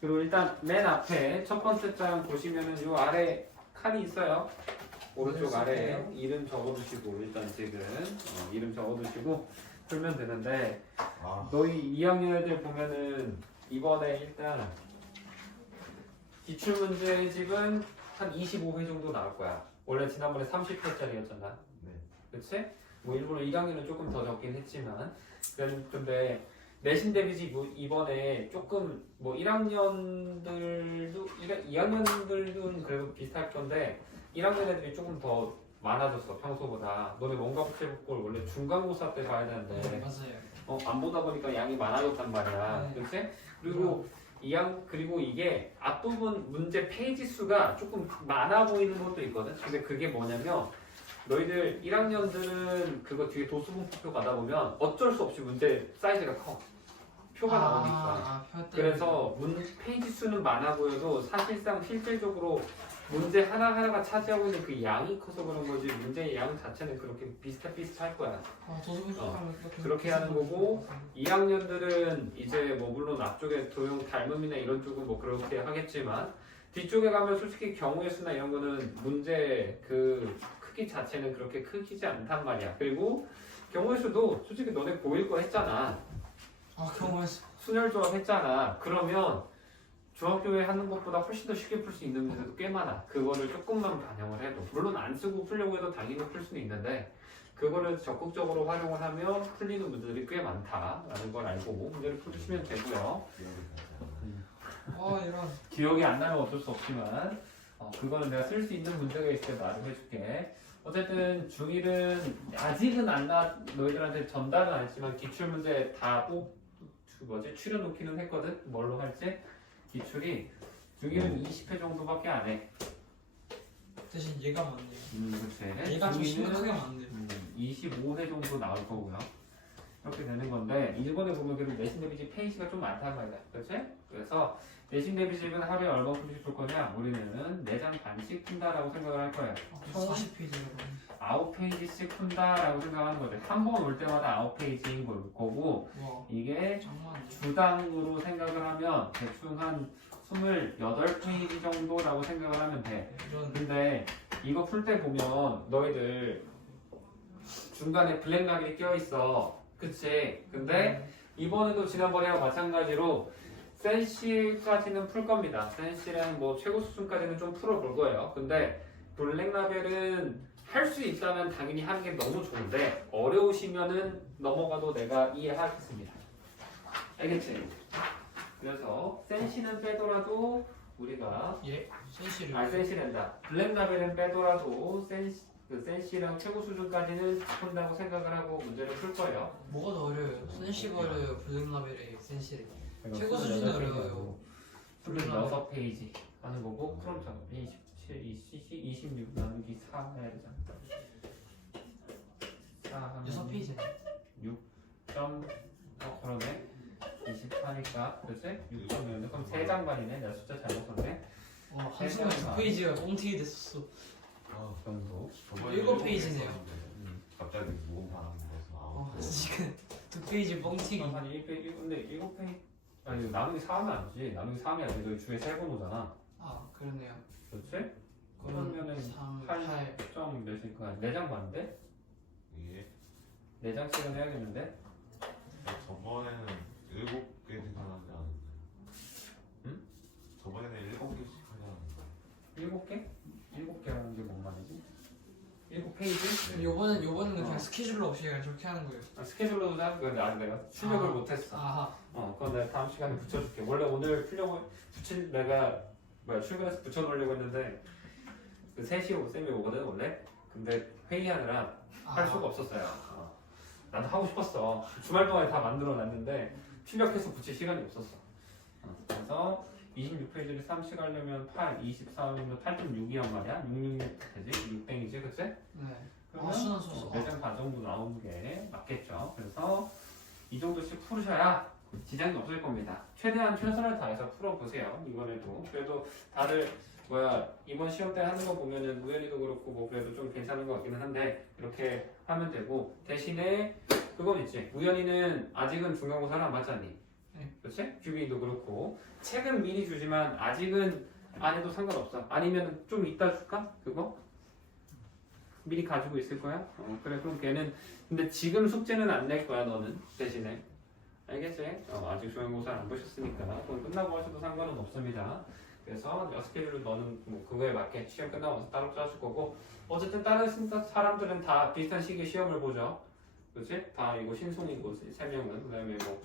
그리고 일단 맨 앞에 첫 번째 장 보시면은 요 아래 칸이 있어요. 오른쪽 아래에 이름 적어두시고 일단 지금 이름 적어두시고 풀면 되는데 너희 2학년 애들 보면은 이번에 일단 기출문제 집은 한 25회 정도 나올 거야. 원래 지난번에 30회짜리였잖아. 네. 그치? 뭐 일부러 1학년은 조금 더 적긴 했지만 근데 내신 대비지 이번에 조금 뭐 1학년들도 2학년들은 그래도 비슷할 건데 1학년 애들이 조금 더 많아졌어 평소보다. 너네 원과 부채국을 원래 중간고사 때 봐야 되는데 맞아요. 안 보다 보니까 양이 많아졌단 말이야. 네. 그치? 그리고 이게 앞부분 문제 페이지 수가 조금 많아 보이는 것도 있거든. 근데 그게 뭐냐면 너희들 1학년들은 그거 뒤에 도수분포표 가다 보면 어쩔 수 없이 문제 사이즈가 커. 표가 나오니까. 그래서 페이지 수는 많아 보여도 사실상 실질적으로 문제 하나하나가 차지하고 있는 그 양이 커서 그런 거지 문제의 양 자체는 그렇게 비슷할 거야. 그렇게 하는 거고 2학년들은 이제 뭐 물론 앞쪽에 도형 닮음이나 이런 쪽은 뭐 그렇게 하겠지만 뒤쪽에 가면 솔직히 경우의 수나 이런 거는 문제 그 크기 자체는 그렇게 크지 않단 말이야. 그리고 경우의 수도 솔직히 너네 고1 거 했잖아. 경우의 수. 순열조합 했잖아. 그러면 중학교에 하는 것보다 훨씬 더 쉽게 풀 수 있는 문제도 꽤 많아. 그거를 조금만 반영을 해도 물론 안 쓰고 풀려고 해도 당연히 풀 수는 있는데 그거를 적극적으로 활용을 하면 풀리는 문제들이 꽤 많다라는 걸 알고 문제를 풀으시면 되고요. 이런. 기억이 안 나면 어쩔 수 없지만 그거는 내가 쓸 수 있는 문제가 있을 때 말을 해줄게. 어쨌든 중1은 아직은 안 너희들한테 전달은 안 했지만 기출문제 다 추려놓기는 했거든. 뭘로 할지. 기출이 중1은 20회 정도밖에 안 해. 대신 얘가 많네요. 그치. 얘가 좀 심각하게 많네요. 25회 정도 나올 거고요. 이렇게 되는 건데 이번에 보면 그래도 내신 대비집 페이지가 좀 많단 말이야. 그렇지? 그래서 내신 대비집은 하루에 얼마큼씩 줄 거냐? 우리는 4장 반씩 푼다라고 생각을 할 거예요. 40페이지라고. 9페이지씩 푼다라고 생각하는 거죠. 한 번 올 때마다 9페이지인 거고 이게 장난. 주당으로 생각을 하면 대충 한 28페이지 정도라고 생각을 하면 돼. 근데 이거 풀 때 보면 너희들 중간에 블랙락이 껴있어. 그치? 근데 이번에도 지난번에와 마찬가지로 센시까지는 풀 겁니다. 센시랑 뭐 최고 수준까지는 좀 풀어볼 거예요. 근데 블랙라벨은 할 수 있다면 당연히 하는 게 너무 좋은데 어려우시면은 넘어가도 내가 이해하겠습니다. 알겠지? 그래서 센시는 빼더라도 우리가 센시를. 센시랜다. 블랙라벨은 빼더라도 센시랑 최고 수준까지는 푼다고 생각을 하고 문제를 풀 거예요. 뭐가 더 어려워요? 센시가 어려워요? 블랙라벨에 센시를. 최고 수준은 어려워요. 26페이지 하는 거고 그럼 잠깐 27, 26 나누기 4 해야 되잖아. 4 하면 6페이지네. 6점 그러네. 24니까 그치? 6점이었는데 그럼 3장반이네. 내가 숫자 잘못 썼네. 한순간 2페이지가 뻥튀기 됐었어. 정도. 7페이지네요. 갑자기 무거운 바람 불어서 지금 2페이지 뻥튀기. 한 1페이지 근데 7페이지 아니 나누기 4하면 안 되지. 나누기 4하면 안 돼. 너 주에 3번 오잖아. 그러네요. 그렇지? 그러면은 3, 8점 몇일 거야? 4장 봤는데? 이게 4장씩은 해야겠는데? 저번에는 7개 생각하지 않았나요? 응? 저번에는 7개씩 하지 않았나요? 7개? 7개 하는 게 뭔 말이지? 7페이지? 요번에는 그냥 스케줄로 없이 그냥 저렇게 하는 거예요. 스케줄로도 하는 건데 아직 내가 출력을 못했어. 그건 내가 다음 시간에 붙여줄게. 원래 오늘 내가 출근해서 붙여놓으려고 했는데 그 3시에 쌤이 오거든 원래. 근데 회의하느라 할 수가 없었어요. 나도 하고 싶었어. 주말 동안에 다 만들어놨는데 출력해서 붙일 시간이 없었어. 그래서 26페이지를 3씩 하려면 8, 24면 8.6이란 말이야. 666 되지? 6땡이지, 그치? 네. 그러면 순환 소수. 4장 반 정도 나오는 게 맞겠죠. 그래서 이 정도씩 풀으셔야 지장이 없을 겁니다. 최대한 최선을 다해서 풀어보세요. 이번에도. 그래도 다들 이번 시험 때 하는 거 보면은 우연히도 그렇고 뭐 그래도 좀 괜찮은 것 같기는 한데 이렇게 하면 되고 대신에 그건 있지. 우연히는 아직은 중간고사를 안 봤잖니. 그렇지? 큐빅도 그렇고 책은 미리 주지만 아직은 안 해도 상관없어. 아니면 좀 이따 줄까? 그거? 미리 가지고 있을 거야? 그래 그럼 걔는 근데 지금 숙제는 안 낼 거야 너는 대신에 알겠지? 아직 중간고사를 안 보셨으니까 그건 끝나고 하셔도 상관은 없습니다. 그래서 스케줄로 너는 뭐 그거에 맞게 시험 끝나고 나서 따로 짜줄 거고 어쨌든 다른 사람들은 다 비슷한 시기에 시험을 보죠. 그렇지? 다 이거 신송이고 3명은 그다음에 뭐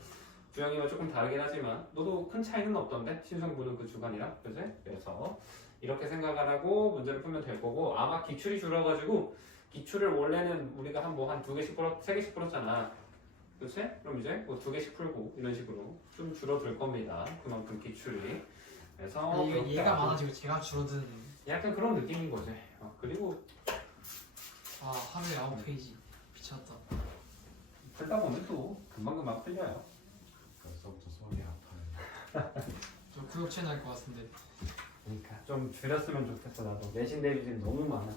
주영이와 조금 다르긴 하지만 너도 큰 차이는 없던데 신송 보는 그 주간이랑 그렇지? 그래서 이렇게 생각을 하고 문제를 풀면 될 거고 아마 기출이 줄어가지고 기출을 원래는 우리가 한 2개씩 풀었 3개씩 풀었잖아. 그렇지? 그럼 이제 뭐 2개씩 풀고 이런 식으로 좀 줄어들 겁니다. 그만큼 기출이. 그래서 아니, 이거 그렇게 얘가 하고 많아지고 제가 줄어드는. 약간 그런 느낌인 거지. 그리고 아 하루에 9페이지 미쳤다. 풀다 보면 또 금방금방 풀려요. 벌써부터 손이 아파요. 저 구역 채널 할것 같은데. 그러니까 좀 줄였으면 좋겠어 나도. 내신 대비 지금 너무 많아.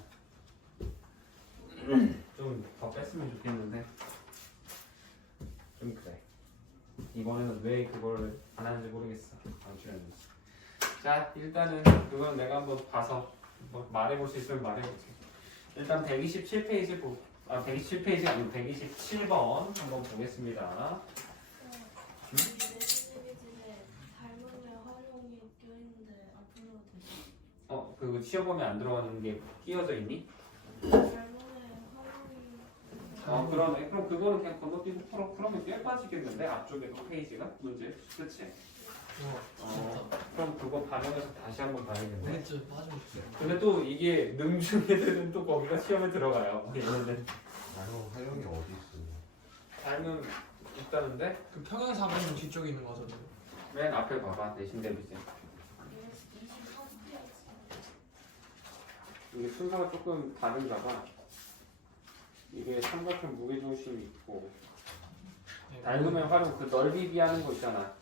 좀 더 뺐으면 좋겠는데 좀 그래. 이번에는 왜 그걸 안 하는지 모르겠어. 안 줄였는지. 자 일단은 그건 내가 한번 봐서 뭐 말해볼 수 있으면 말해볼게. 일단 127페이지 127페이지 아니고 127번 한번 보겠습니다. 내 시리즈에 닮은의 활용이 껴있는데 앞으로 되죠? 그 시험 보면 안 들어가는 게 끼어져 있니? 닮은의 활용이 그러네. 그럼 그거는 그냥 건너뛰고 풀으면 꽤 빠지겠는데 앞쪽에 그 페이지가 문제, 그치? 우와 미쳤다. 그럼 그거 반영해서 다시 한번 봐야겠네. 근데 좀 빠지고 싶어요. 근데 또 이게 능중 애들은 또 거기가 시험에 들어가요. 얘네들 아유 활용이 어디 있어요? 닮은 있다는데 그 평행사변은 뒤쪽에 있는 거잖아요. 맨 앞에 봐봐 내신 대비지. 24페이지 이게 순서가 조금 다른가 봐. 이게 삼각형 무게중심이 있고 네, 닮으면 활용 그 넓이 비하는 거 있잖아.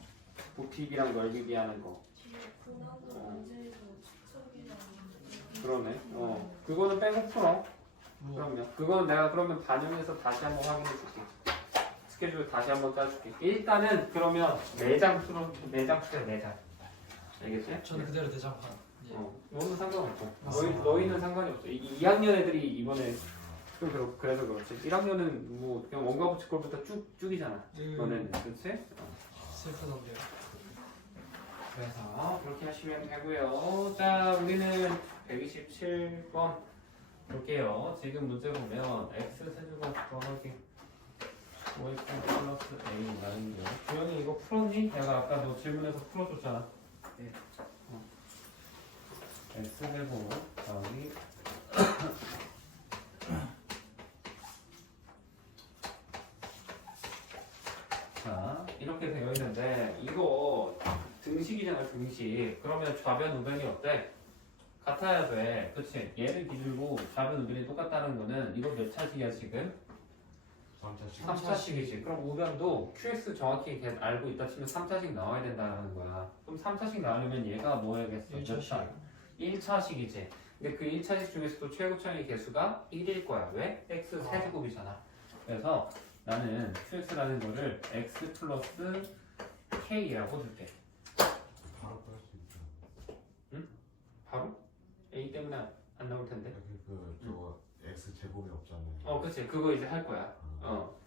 부피비랑 넓이 비하는 거. 뒤에 고난도 문제도 추측이랑 그러네. 그거는 빼고 풀어. 뭐 그럼요. 그건 내가 그러면 반영해서 다시 한번 확인해 줄게. 스케줄 다시 한번 짜줄게. 일단은 그러면 4장 풀어, 4장 풀어, 4장. 알겠지? 저는 그대로 대장판. 예. 너는 상관없고. 맞습니다. 너희는 상관이 없어. 2학년 애들이 이번에 좀 그래서 그렇지. 1학년은 뭐 그냥 원과 붙일 걸부터 쭉이잖아. 너네는 그렇지? 슬프던데요. 그래서 그렇게 하시면 되고요. 자, 우리는 127번 볼게요. 지금 문제 보면 x 세제곱 더하기 5x 플러스 a라는 거. 주영이 이거 풀었니? 내가 아까 너 질문에서 풀어줬잖아. 네. x 세제곱 더하기 자, 이렇게 되어 있는데 이거 등식이잖아, 등식. 그러면 좌변 우변이 어때? 같아야 돼. 그치? 얘를 기준으로 좌변 우변이 똑같다는 거는 이거 몇 차식이야 지금? 3차씩 3차식이지. 그럼 우변도 QX 정확히 알고 있다 치면 3차식 나와야 된다는 거야. 그럼 3차식 나오려면 얘가 뭐야겠어? 몇 1차식. 차? 1차식이지. 근데 그 1차식 중에서도 최고차의 개수가 1일 거야. 왜? x 세제곱이잖아. 그래서 나는 QX라는 거를 x 플러스 k라고 줄게. 바로 뺄 수 있죠. 바로? A 때문에 안 나올 텐데. 저거 x 제곱이 없잖아요. 그치. 그거 이제 할 거야.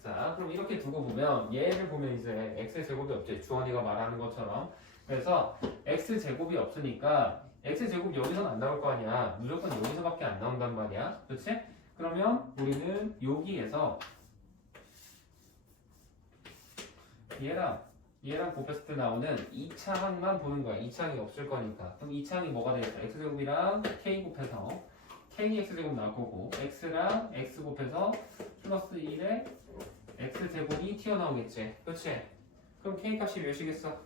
자, 그럼 이렇게 두고 보면 얘를 보면 이제 x 제곱이 없지. 주원이가 말하는 것처럼. 그래서 x 제곱이 없으니까 x 제곱 여기서는 안 나올 거 아니야. 무조건 여기서밖에 안 나온단 말이야. 그렇지? 그러면 우리는 여기에서 얘랑 곱했을 때 나오는 2차 항만 보는 거야. 2차 항이 없을 거니까. 그럼 2차 항이 뭐가 되겠어? x제곱이랑 k 곱해서 kx제곱 나올 거고 x랑 x 곱해서 플러스 1에 x제곱이 튀어나오겠지. 그렇지? 그럼 k 값이 몇이겠어?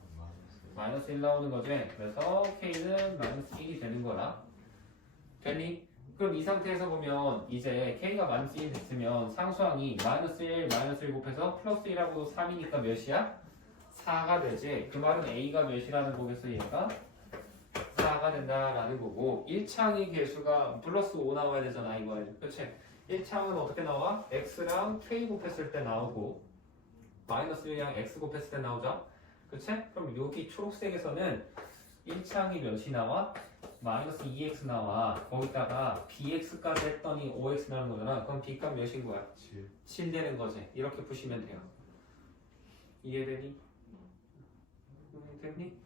마이너스 1 나오는 거지. 그래서 k는 마이너스 1이 되는 거라. 됐니? 그럼 이 상태에서 보면 이제 k가 마이너스 1 됐으면 상수항이 마이너스 1, 마이너스 1 곱해서 플러스 1하고 3이니까 몇이야? 4가 되지. 그 말은 a가 몇이라는 거겠어 얘가? 4가 된다라는 거고 1창의 개수가 플러스 5 나와야 되잖아 이거는. 그치? 1창은 어떻게 나와? x랑 k 곱했을 때 나오고 마이너스 1이랑 x 곱했을 때 나오죠? 그치? 그럼 여기 초록색에서는 1차항이 몇이 나와? 마이너스 2x 나와. 거기다가 bx까지 했더니 5x 나는 거잖아. 그럼 b값 몇인 거야? 7. 7 되는 거지. 이렇게 푸시면 돼요. 이해되니? 이해되니?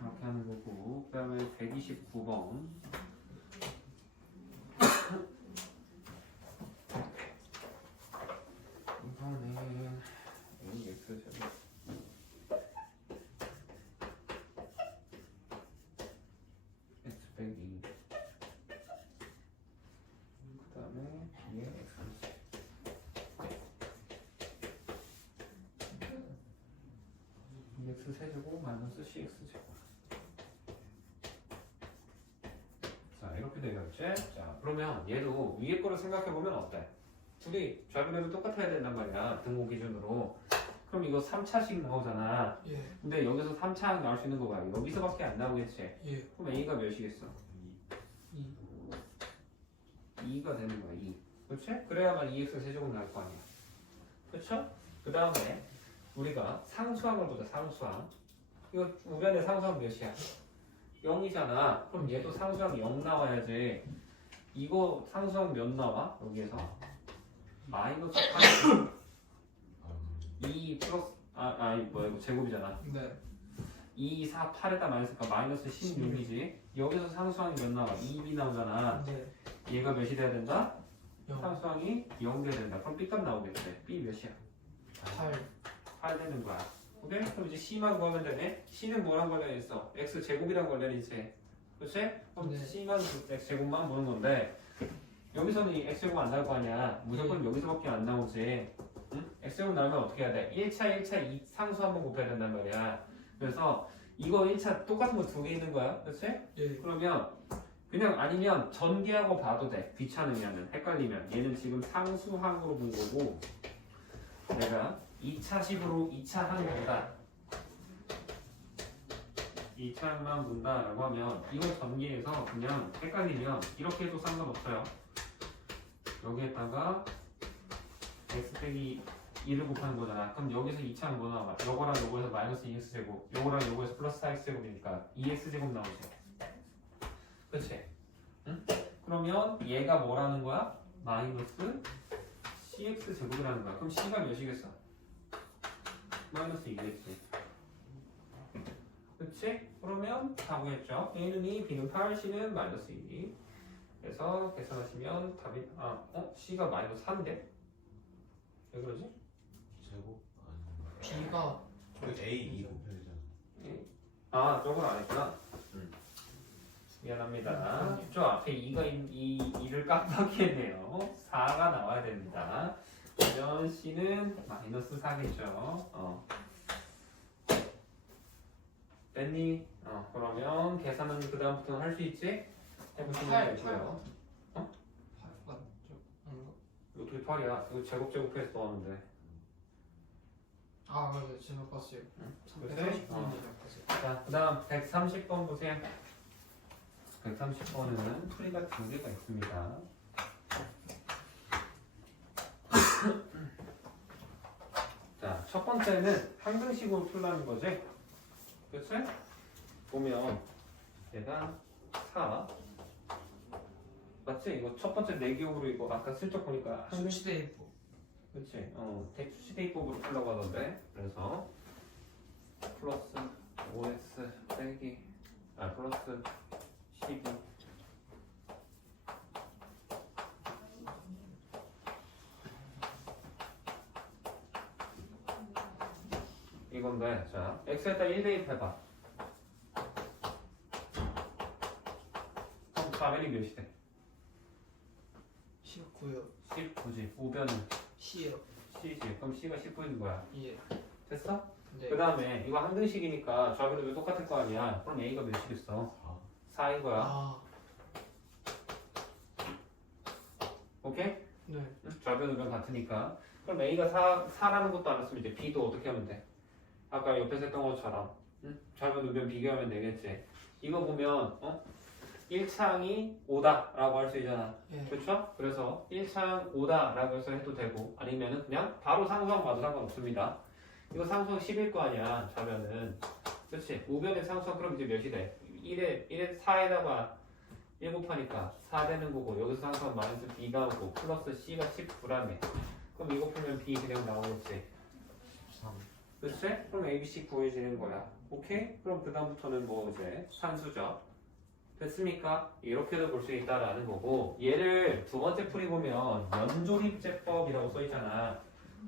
이렇게 하는 거고. 그 다음에 129번. 이번에 ax 제곱. x 빼기. 그 다음에 b의 x. x 세제곱 마이너스 cx 제곱. 자 이렇게 되겠지? 자 그러면 얘도 위에 거를 생각해보면 어때? 둘이 좌변에도 똑같아야 된단 말이야 등호 기준으로. 그럼 이거 3차식 나오잖아. 예. 근데 여기서 3차항 나올 수 있는 거 봐요. 여기서밖에 안 나오겠지? 예. 그럼 a가 몇이겠어? 2. 2가 되는 거야 2. 그렇지? 그래야만 2x 세제곱 나올 거 아니야. 그렇죠? 그 다음에 우리가 상수항을 보자. 상수항. 이거 우변의 상수항 몇이야? 0이잖아. 그럼 얘도 상수항 0 나와야지. 이거 상수항 몇 나와? 여기에서 마이너스 8. 2 플러스 뭐야 이거 제곱이잖아. 네. 2, 4, 8에다 마이너스 16이지. 여기서 상수항이 몇 나와? 2b 나오잖아. 네. 얘가 몇이 돼야 된다? 0. 상수항이 0 돼야 된다. 그럼 b값 나오겠지. b 몇이야? 8. 8 되는 거야. 오케이? 그럼 이제 c만 구하면 되네. c는 뭐랑 관련이 있어? x 제곱이랑 관련이 있지. 그렇지? 그럼 네. c만 x 제곱만 보는 건데 여기서는 이 x 제곱 안 나올 거 아니야. 무조건 여기서밖에 안 나오지. 응? x 제곱 나오면 어떻게 해야 돼? 1차 2 상수 한번 곱해야 된단 말이야. 그래서 이거 1차 똑같은 거 두 개 있는 거야. 그렇지? 예. 그러면 그냥 아니면 전개하고 봐도 돼. 귀찮으면은 헷갈리면 얘는 지금 상수항으로 본 거고 내가 2차식으로 2차항 본다. 2차항만 본다라고 하면 이걸 전개해서 그냥 헷갈리면 이렇게 해도 상관없어요. 여기에다가 x 빼기 2를 곱하는 거잖아. 그럼 여기서 2차항 뭐 나와? 요거랑 요거에서 마이너스 2x 제곱, 요거랑 요거에서 플러스 4x 제곱이니까 2x 제곱 나오지. 그치? 응? 그러면 얘가 뭐라는 거야? 마이너스 cx 제곱이라는 거야. 그럼 c가 몇이겠어? 마이너스 2겠지. 그치? 그러면 다 구했죠? a는 2, b는 8, c는 마이너스 2. 그래서 계산하시면 답이 c가 마이너스 4인데? 왜 그러지? 제곱 B가 그 A 2 곱해야잖아. 저걸 안 했구나. 미안합니다. 저 앞에 2를 깜빡했네요. 4가 나와야 됩니다. 그러면 C는 마이너스 4겠죠. 됐니? 그러면 계산은 그 다음부터는 할 수 있지? 해보시면 되시고요. 8 맞죠? 아닌가? 이거 어떻게 8이야? 이거 제곱해서 더하는데. 아 맞아요. 제가 봤어요. 그치? 130분인데 자, 그 다음 130번 보세요. 130번은 풀이가 두 개가 있습니다. 자, 첫 번째는 항등식으로 풀라는 거지. 그치? 보면 얘가 4 맞지? 이거 첫 번째 내기억으로 이거 아까 슬쩍 보니까 항등 수치대입법. 그치? 수치대입법으로 풀려고 하던데. 그래서 플러스 5x 빼기 플러스 12 이건데 자 x에다 1 대입해봐. 그럼 좌변이 몇이 돼? 19요. 19지. 우변은 C요. c지. 그럼 c가 19인 거야. 예. 됐어? 네. 그 다음에 이거 항등식이니까 좌변은 똑같을 거 아니야. 그럼 a가 몇이겠어? 4인 거야. 아. 오케이? 네. 좌변 우변 같으니까. 그럼 a가 4라는 것도 알았으면 이제 b도 어떻게 하면 돼? 아까 옆에서 했던 것처럼 좌변 우변 비교하면 되겠지. 이거 보면 1차항이 5다라고 할 수 있잖아. 예. 그렇죠? 그래서 1차항 5다라고 해서 해도 되고 아니면은 그냥 바로 상수항 봐도 상관없습니다. 이거 상수항 10일 거 아니야 좌변은. 그렇지? 우변의 상수항 그럼 이제 몇이 돼? 1에 4에다가 1 곱하니까 4 되는 거고 여기서 상수항 마이너스 b 나오고 플러스 c가 19라며. 그럼 이거 풀면 b 그냥 나오겠지. 3. 그렇지? 그럼 ABC 구해지는 거야. 오케이? 그럼 그 다음부터는 뭐 이제 산수죠. 됐습니까? 이렇게도 볼 수 있다라는 거고 얘를 두 번째 풀이 보면 연조립제법이라고 써 있잖아.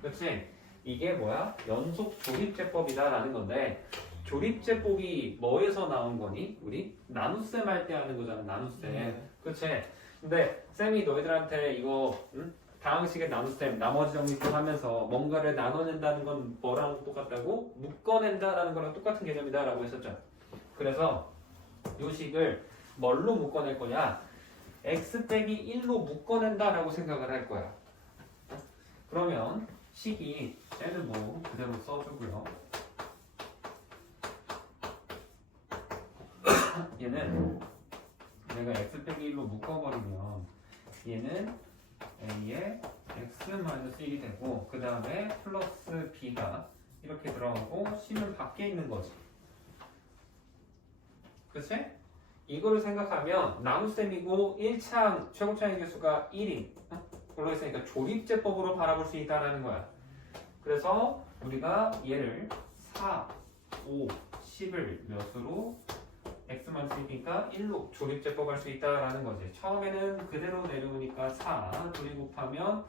그렇지? 이게 뭐야? 연속 조립제법이다라는 건데 조립제법이 뭐에서 나온 거니? 우리 나눗셈 할 때 하는 거잖아. 나눗셈. 그렇지? 근데 쌤이 너희들한테 이거 다항식의 나눗셈 나머지 정리법 하면서 뭔가를 나눠낸다는 건 뭐랑 똑같다고? 묶어낸다라는 거랑 똑같은 개념이다 라고 했었죠. 그래서 이 식을 뭘로 묶어낼 거냐? x 빼기 1로 묶어낸다 라고 생각을 할 거야. 그러면 식이 쟤는 뭐 그대로 써주고요. 얘는 내가 x 빼기 1로 묶어버리면 얘는 a의 x-1이 되고 그 다음에 플러스 b가 이렇게 들어가고 c는 밖에 있는 거지. 그치? 이거를 생각하면 나눗셈이고 1창 최고차의 개수가 1인 올라있으니까 조립제법으로 바라볼 수 있다는 거야. 그래서 우리가 얘를 4, 5, 10을 몇으로 x만 쓰니까 1로 조립제법 할 수 있다라는 거지. 처음에는 그대로 내려오니까 4, 둘이 곱하면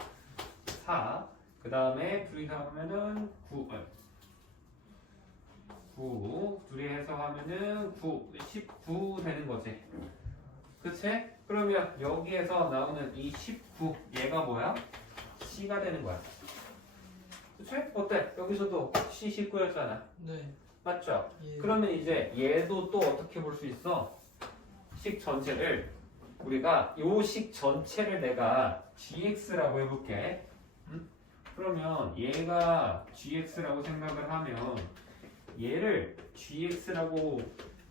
4, 그 다음에 둘이 하면은 9, 둘이 해서 하면은 9, 19 되는 거지. 그치? 그러면 여기에서 나오는 이 19, 얘가 뭐야? C가 되는 거야. 그치? 어때? 여기서도 C 19였잖아. 네. 맞죠? 예. 그러면 이제 얘도 또 어떻게 볼 수 있어? 식 전체를 우리가 요 식 전체를 내가 gx라고 해볼게. 그러면 얘가 gx라고 생각을 하면 얘를 gx라고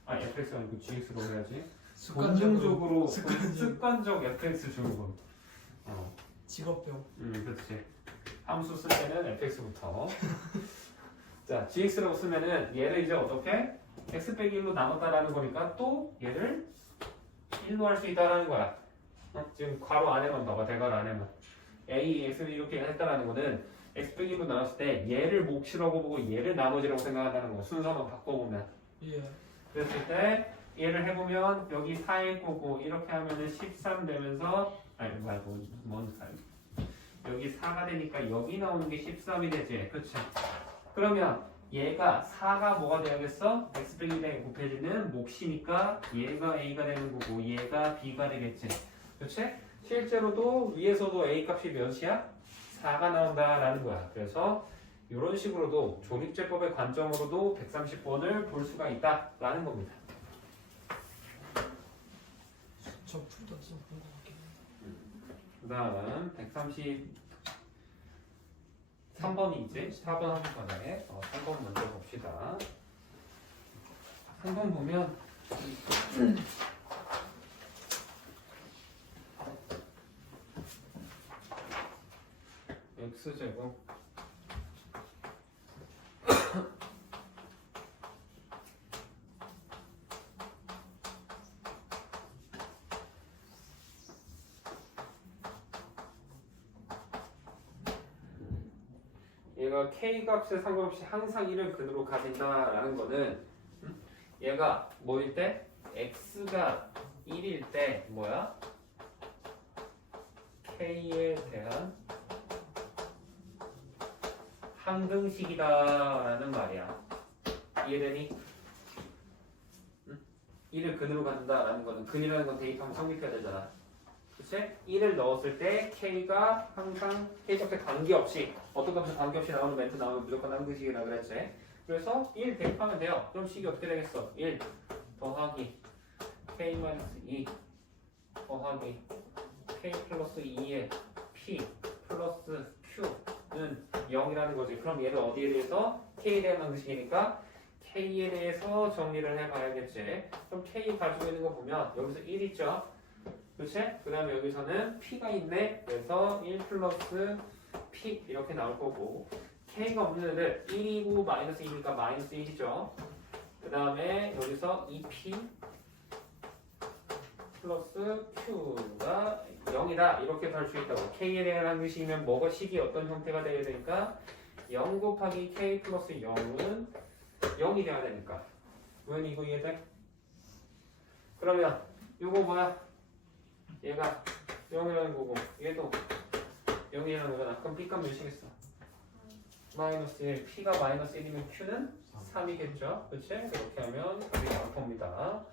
fx가 아니고 gx라고 해야지. 본능적으로 습관적 fx 주는 직업병. 그렇지. 함수 쓸 때는 fx부터. 자, gx라고 쓰면은 얘를 이제 어떻게? x 빼기 1로 나눴다라는 거니까 또 얘를 1로 할 수 있다라는 거야. 지금 괄호 안에만 봐봐. 대괄호 안에만. a, x를 이렇게 했다라는 거는 x 빼기 1로 나눴을 때 얘를 몫이라고 보고 얘를 나머지라고 생각한다는 거. 순서만 바꿔보면. 예. 그랬을 때 얘를 해보면 여기 4일 거고 이렇게 하면은 13 되면서 말고 뭔 4? 여기 4가 되니까 여기 나오는 게 13이 되지. 그치? 그러면 얘가 4가 뭐가 되야겠어? x 빼기 1에 곱해지는 몫이니까 얘가 a가 되는 거고 얘가 b가 되겠지. 그치? 실제로도 위에서도 a 값이 몇이야? 4가 나온다라는 거야. 그래서 이런 식으로도 조립제법의 관점으로도 130번을 볼 수가 있다라는 겁니다. 저 풀도 좀 본 것 같긴 해. 그 다음 133번이지? 4번 하기 전에 3번 먼저 봅시다. 3번 보면 x제곱 얘가 k 값에 상관없이 항상 1을 근으로 가진다라는 거는 얘가 뭐일 때? x가 1일 때 뭐야? k에 대한 항등식이다라는 말이야. 이해되니? 1을 근으로 갖는다라는 거는 근이라는 건 대입하면 성립해야 되잖아. 그치? 1을 넣었을 때 K가 항상 K 값에 관계없이 어떤 값에 관계없이 나오는 멘트 나오면 무조건 항등식이라 그랬지. 그래서 1 대입하면 돼요. 그럼 식이 어떻게 되겠어? 1 더하기 K-2 더하기 K 플러스 2의 P 플러스 Q는 0이라는 거지. 그럼 얘는 어디에 대해서? K에 대한 항등식이니까 K에 대해서 정리를 해봐야겠지. 그럼 K 가지고 있는 거 보면 여기서 1 있죠? 그치? 그 다음에 여기서는 P가 있네. 그래서 1 플러스 P 이렇게 나올 거고 k가 없는 애들 1이고 마이너스 1이니까 마이너스 1이죠. 그 다음에 여기서 2p 플러스 q가 0이다 이렇게 할 수 있다고. k에 대한 항식이면 뭐가 식이 어떤 형태가 되어야 되니까 0 곱하기 k 플러스 0은 0이 돼야 되니까. 왜 이거 이해돼? 그러면 이거 뭐야? 얘가 0이라는 거고 얘도 0이라는 거잖아. 그럼 b값 몇이겠어? 마이너스 1. p가 마이너스 1이면 q는 3이겠죠? 그치? 그렇게 하면 답이 나옵니다.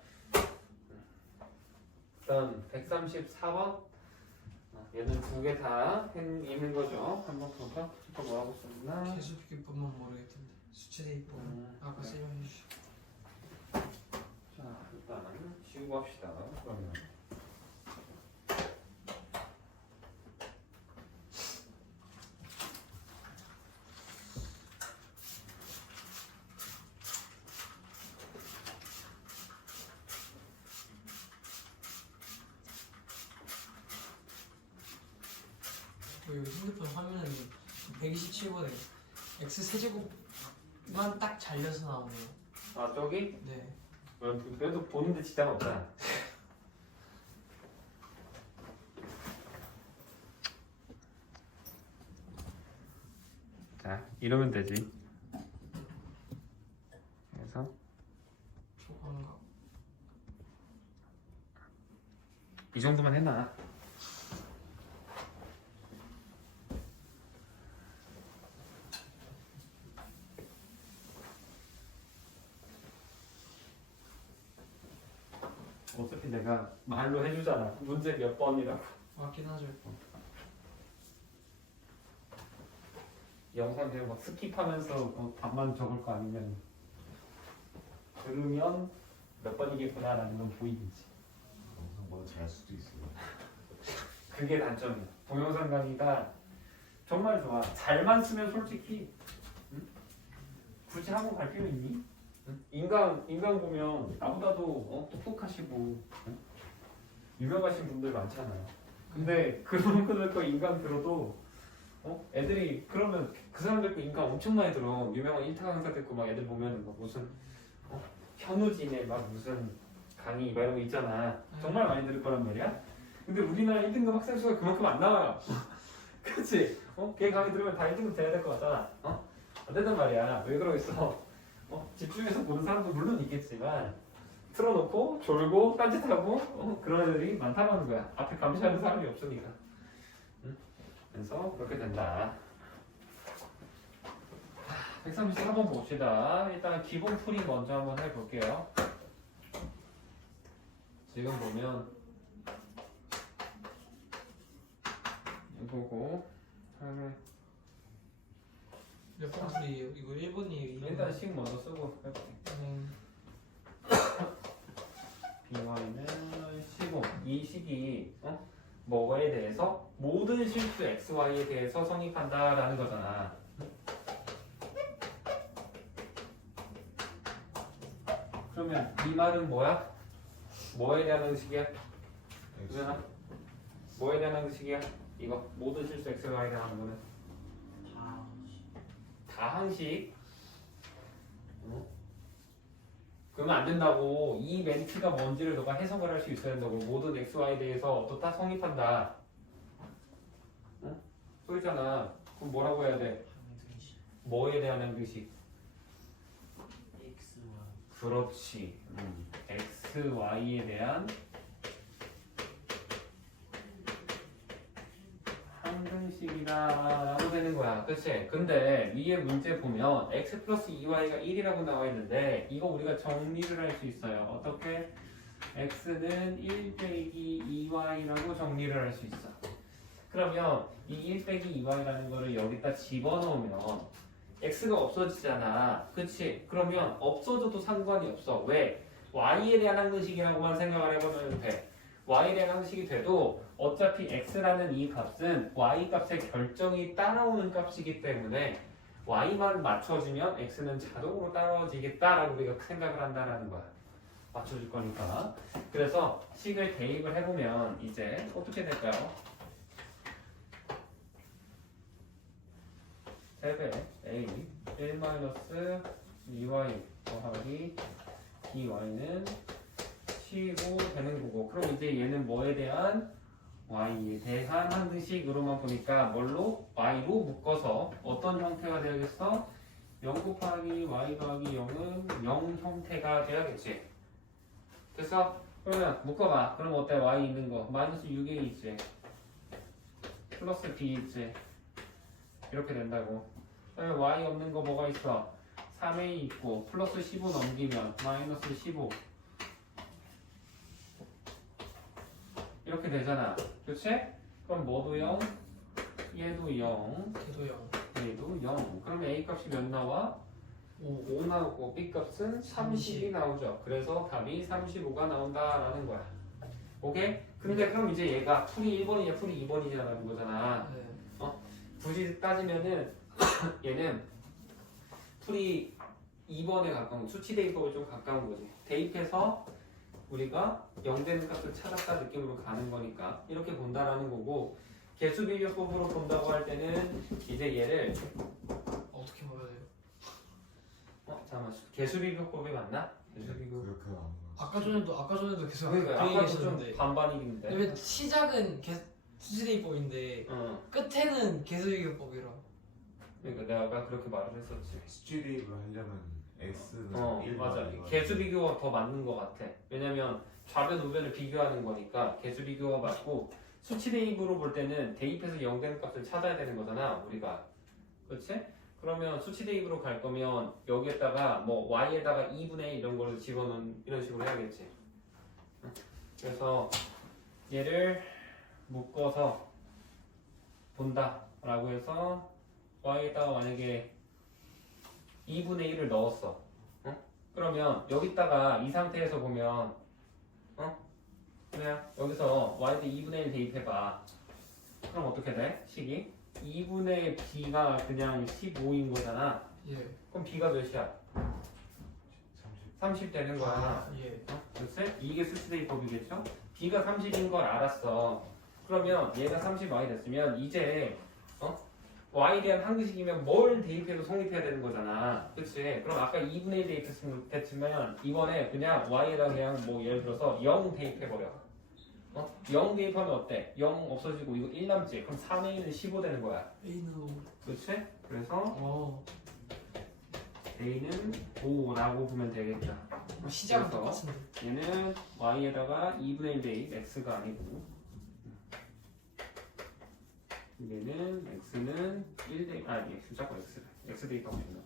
그다음 134번. 얘는 두 개 다 있는 거죠. 한번 볼까? 또 뭐라고 썼나? 계수기법만 모르겠던데 수치대입법 아까 설명해 주시. 자, 일단 지우고 합시다. 그러면 여기 핸드폰 화면에 127번에 x 세제곱만 딱 잘려서 나오네요. 아 저기? 네. 그래도 보는데 지장 없잖아. 자, 이러면 되지. 그래서 초광각. 이 정도만 해놔. 어차피 내가 말로 해주잖아. 문제 몇 번이라고. 맞긴 하죠. 영상 그냥 막 스킵하면서 답만 적을 거 아니면 들으면 몇 번이겠구나라는 건 보이겠지. 영상보다 잘할 수도 있어요. 그게 단점이야. 동영상 강의가 정말 좋아. 잘만 쓰면 솔직히 응? 굳이 하고 갈 필요 있니? 응? 인간 보면 나보다도 똑똑하시고 응? 유명하신 분들 많잖아요. 근데 그런 분들 거 인강 들어도 애들이 그러면 그 사람들 거 인강 엄청 많이 들어. 유명한 인터 강사 듣고 막 애들 보면은 막 무슨 현우진의 막 무슨 강의 막 이런 거 있잖아. 정말 많이 들을 거란 말이야. 근데 우리나라 1등급 학생 수가 그만큼 안 나와요. 그치? 걔 강의 들으면 다 1등급 돼야 될 것 같잖아. 안 된단 말이야. 왜 그러겠어? 집중해서 보는 사람도 물론 있겠지만 틀어놓고 졸고 딴짓하고 그런 애들이 많다는 거야. 앞에 감시하는 사람이 없으니까. 응? 그래서 그렇게 된다. 134번 봅시다. 일단 기본 풀이 먼저 한번 해볼게요. 지금 보면 이거고 몇 번 풀이에요? 이거 1번이에요? 일단 식 먼저 쓰고 해볼게. BY는 15. 이 식이 뭐에 대해서 모든 실수 XY에 대해서 성립한다라는 거잖아. 그러면 이 말은 뭐야? 뭐에 대한 형식이야? 유연아? 뭐에 대한 형식이야? 이거 모든 실수 XY에 대한 거는 다항식. 그러면 안 된다고. 이 멘트가 뭔지를 너가 해석을 할 수 있어야 된다고. 모든 XY에 대해서 어떻다 성립한다. 응? 소리잖아. 그럼 뭐라고 해야 돼? 뭐에 대한 항등식? 그렇지. XY에 대한 항등식이다라고 되는 거야. 그치? 근데 위에 문제 보면 x 플러스 2y가 1이라고 나와 있는데 이거 우리가 정리를 할 수 있어요. 어떻게? x는 1 빼기 2y라고 정리를 할 수 있어. 그러면 이 1 빼기 2y라는 거를 여기다 집어넣으면 x가 없어지잖아. 그치? 그러면 없어져도 상관이 없어. 왜? y에 대한 항등식이라고만 생각을 해보면 돼. y에 대한 항식이 돼도 어차피 x라는 이 값은 y 값의 결정이 따라오는 값이기 때문에 y만 맞춰주면 x는 자동으로 따라오지겠다라고 우리가 생각을 한다는 거야. 맞춰줄 거니까. 그래서 식을 대입을 해보면 이제 어떻게 될까요? 3배 a 1 마이너스 2y 더하기 dy는 15 되는 거고 그럼 이제 얘는 뭐에 대한 y에 대한 항등식으로만 보니까 뭘로? y로 묶어서 어떤 형태가 되겠어? 0 곱하기 y 더하기 0은 0 형태가 돼야겠지 됐어? 그러면 묶어봐 그럼 어때? y 있는 거 마이너스 6a 있지 플러스 b 있지 이렇게 된다고 그러면 y 없는 거 뭐가 있어? 3a 있고 플러스 15 넘기면 마이너스 15 이렇게 되잖아 그치? 그럼 뭐도 0? 얘도 0 걔도 0. 얘도 0 그러면 a 값이 몇 나와? 5 나오고 b 값은 30이 나오죠 그래서 답이 35가 나온다라는 거야 오케이? 근데 그럼 이제 얘가 풀이 1번이냐 풀이 2번이냐라는 거잖아 네. 굳이 따지면은 얘는 풀이 2번에 가까운 수치 대입법에 좀 가까운 거지 대입해서 우리가 0 되는 값을 찾았다 느낌으로 가는 거니까 이렇게 본다라는 거고 개수 비교법으로 본다고 할 때는 이제 얘를 어떻게 먹어야 돼요? 잠깐만 개수 비교법이 맞나? 개수 비교 그렇게 안 가. 아까 전에도 계속 그러니까 그 아까도 좀 얘기하셨는데 반반이긴데 왜 시작은 수지대입법인데 끝에는 개수비교법이라. 그러니까 내가 아까 그렇게 말을 했었지 수치 대입을 하려면 x는 1 맞아 개수 비교가 더 맞는 것 같아 왜냐면 좌변 우변을 비교하는 거니까 개수 비교가 맞고 수치 대입으로 볼 때는 대입해서 0 되는 값을 찾아야 되는 거잖아 우리가 그렇지? 그러면 수치 대입으로 갈 거면 여기에다가 뭐 y에다가 2분의 1 이런 거를 집어넣는 이런 식으로 해야겠지 그래서 얘를 묶어서 본다 라고 해서 y에다가 만약에 2분의 1을 넣었어 그러면 여기다가 이 상태에서 보면 그냥 여기서 y에 2분의 1 대입해봐 그럼 어떻게 돼? 식이 2분의 b가 그냥 15인 거잖아 예. 그럼 b가 몇이야? 30 되는 거야 예. 그렇지? 이게 수치대입법이겠죠? b가 30인 걸 알았어 그러면 얘가 30y 됐으면 이제 y에 대한 항등식이면 뭘 대입해도 성립해야 되는 거잖아 그치? 그럼 아까 2분의 1 대입했으면 이번에 그냥 y에다 그냥 뭐 예를 들어서 0 대입해버려 0 대입하면 어때? 0 없어지고 이거 1 남지 그럼 3의 1은 15 되는 거야 A는 그치? 그래서 어. a는 5라고 보면 되겠다 시작은 그래서 똑같은데. 얘는 y에다가 2분의 1 대입 x가 아니고 얘는 x는 1 대입 x 자꾸 x 대입하고 있나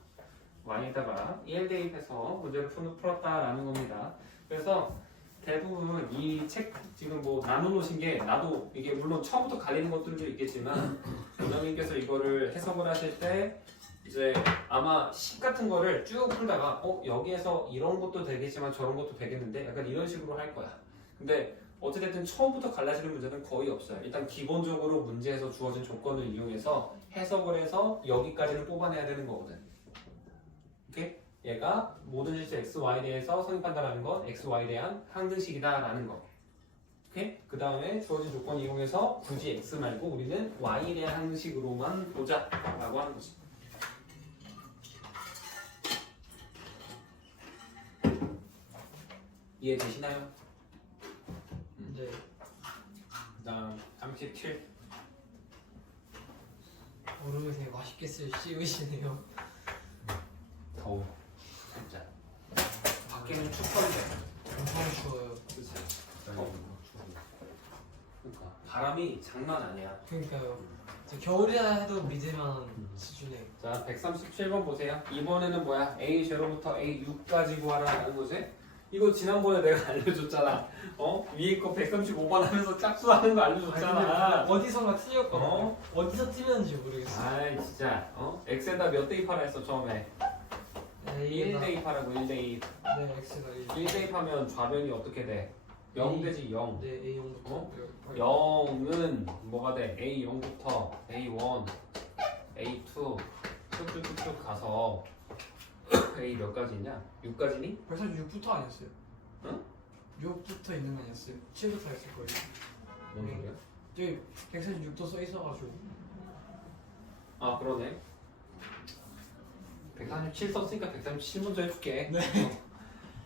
y에다가 1 대입해서 문제를 풀었다라는 겁니다 그래서 대부분 이 책 지금 뭐 나눠놓으신 게 나도 이게 물론 처음부터 갈리는 것들도 있겠지만 원장님께서 이거를 해석을 하실 때 이제 아마 식 같은 거를 쭉 풀다가 여기에서 이런 것도 되겠지만 저런 것도 되겠는데 약간 이런 식으로 할 거야 근데 어찌됐든 처음부터 갈라지는 문제는 거의 없어요 일단 기본적으로 문제에서 주어진 조건을 이용해서 해석을 해서 여기까지는 뽑아내야 되는 거거든 오케이? 얘가 모든 실수 x, y에 대해서 성립한다라는 건 x, y에 대한 항등식이다라는 거 오케이? 그 다음에 주어진 조건 이용해서 굳이 x 말고 우리는 y에 대한 항등식으로만 보자 라고 하는 거지 이해되시나요? 네. 그 다음 37 얼음을 되게 맛있게 씌우시네요. 더워 진짜 밖에는 춥던데 엄청 추워요. 그치? 그러니까 그러니까 바람이 장난 아니야 그러니까요. 저 겨울이라 해도 믿을만한 수준에. 자 137번 보세요 이번에는 뭐야 A0부터 A6까지 구하라는 거지 이거 지난번에 내가 알려줬잖아 위에 거 135번 하면서 짝수하는 거 알려줬잖아 어디선가 틀렸거든요. 어디서 틀렸는지 모르겠어요. 아이 진짜 X에다 몇 대입하라 했어 처음에 1 대입하라고 1 대입 네, X가 1. 1 대입하면 좌변이 어떻게 돼? 0 되지 0 네, A0부터. 0은 뭐가 돼? A0부터 A1, A2 쭉쭉쭉쭉 가서 A 몇 가지 있냐? 6가지니? 벌써 6부터 아니었어요? 응? 6부터 있는 거 아니었어요? 7부터 했을 거예요. 뭔 소리야? 저기 146도 써 있어가지고. 아 그러네 137 썼으니까 137 먼저 해줄게.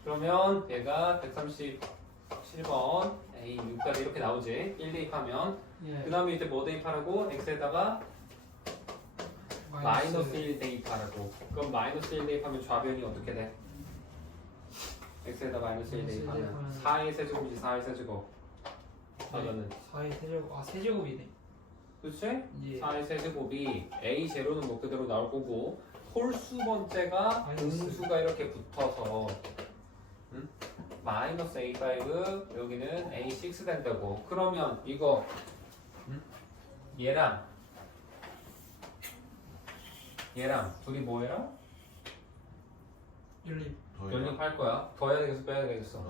그러면 얘가 137번 A 6까지 이렇게 나오지. 1 대입하면 예. 그 다음에 이제 뭐 대입하라고? x에다가 마이너스 1 대입하라고. 그럼 마이너스 1 대입하면 좌변이 어떻게 돼? x에다 마이너스 1 대입하면 4의 세제곱이지. 4의 세제곱. 좌변은 4의 세제곱. 아 세제곱이네. 그치? 예. 4의 세제곱이 a 제로는 뭐 그대로 나올 거고 홀수 번째가 마이너스. 음수가 이렇게 붙어서 마이너스 a5 여기는 a6 된다고. 그러면 이거 얘랑 둘이 뭐 해라? 윤리. 연립할 거야. 더해야 되겠어 빼야 되겠어?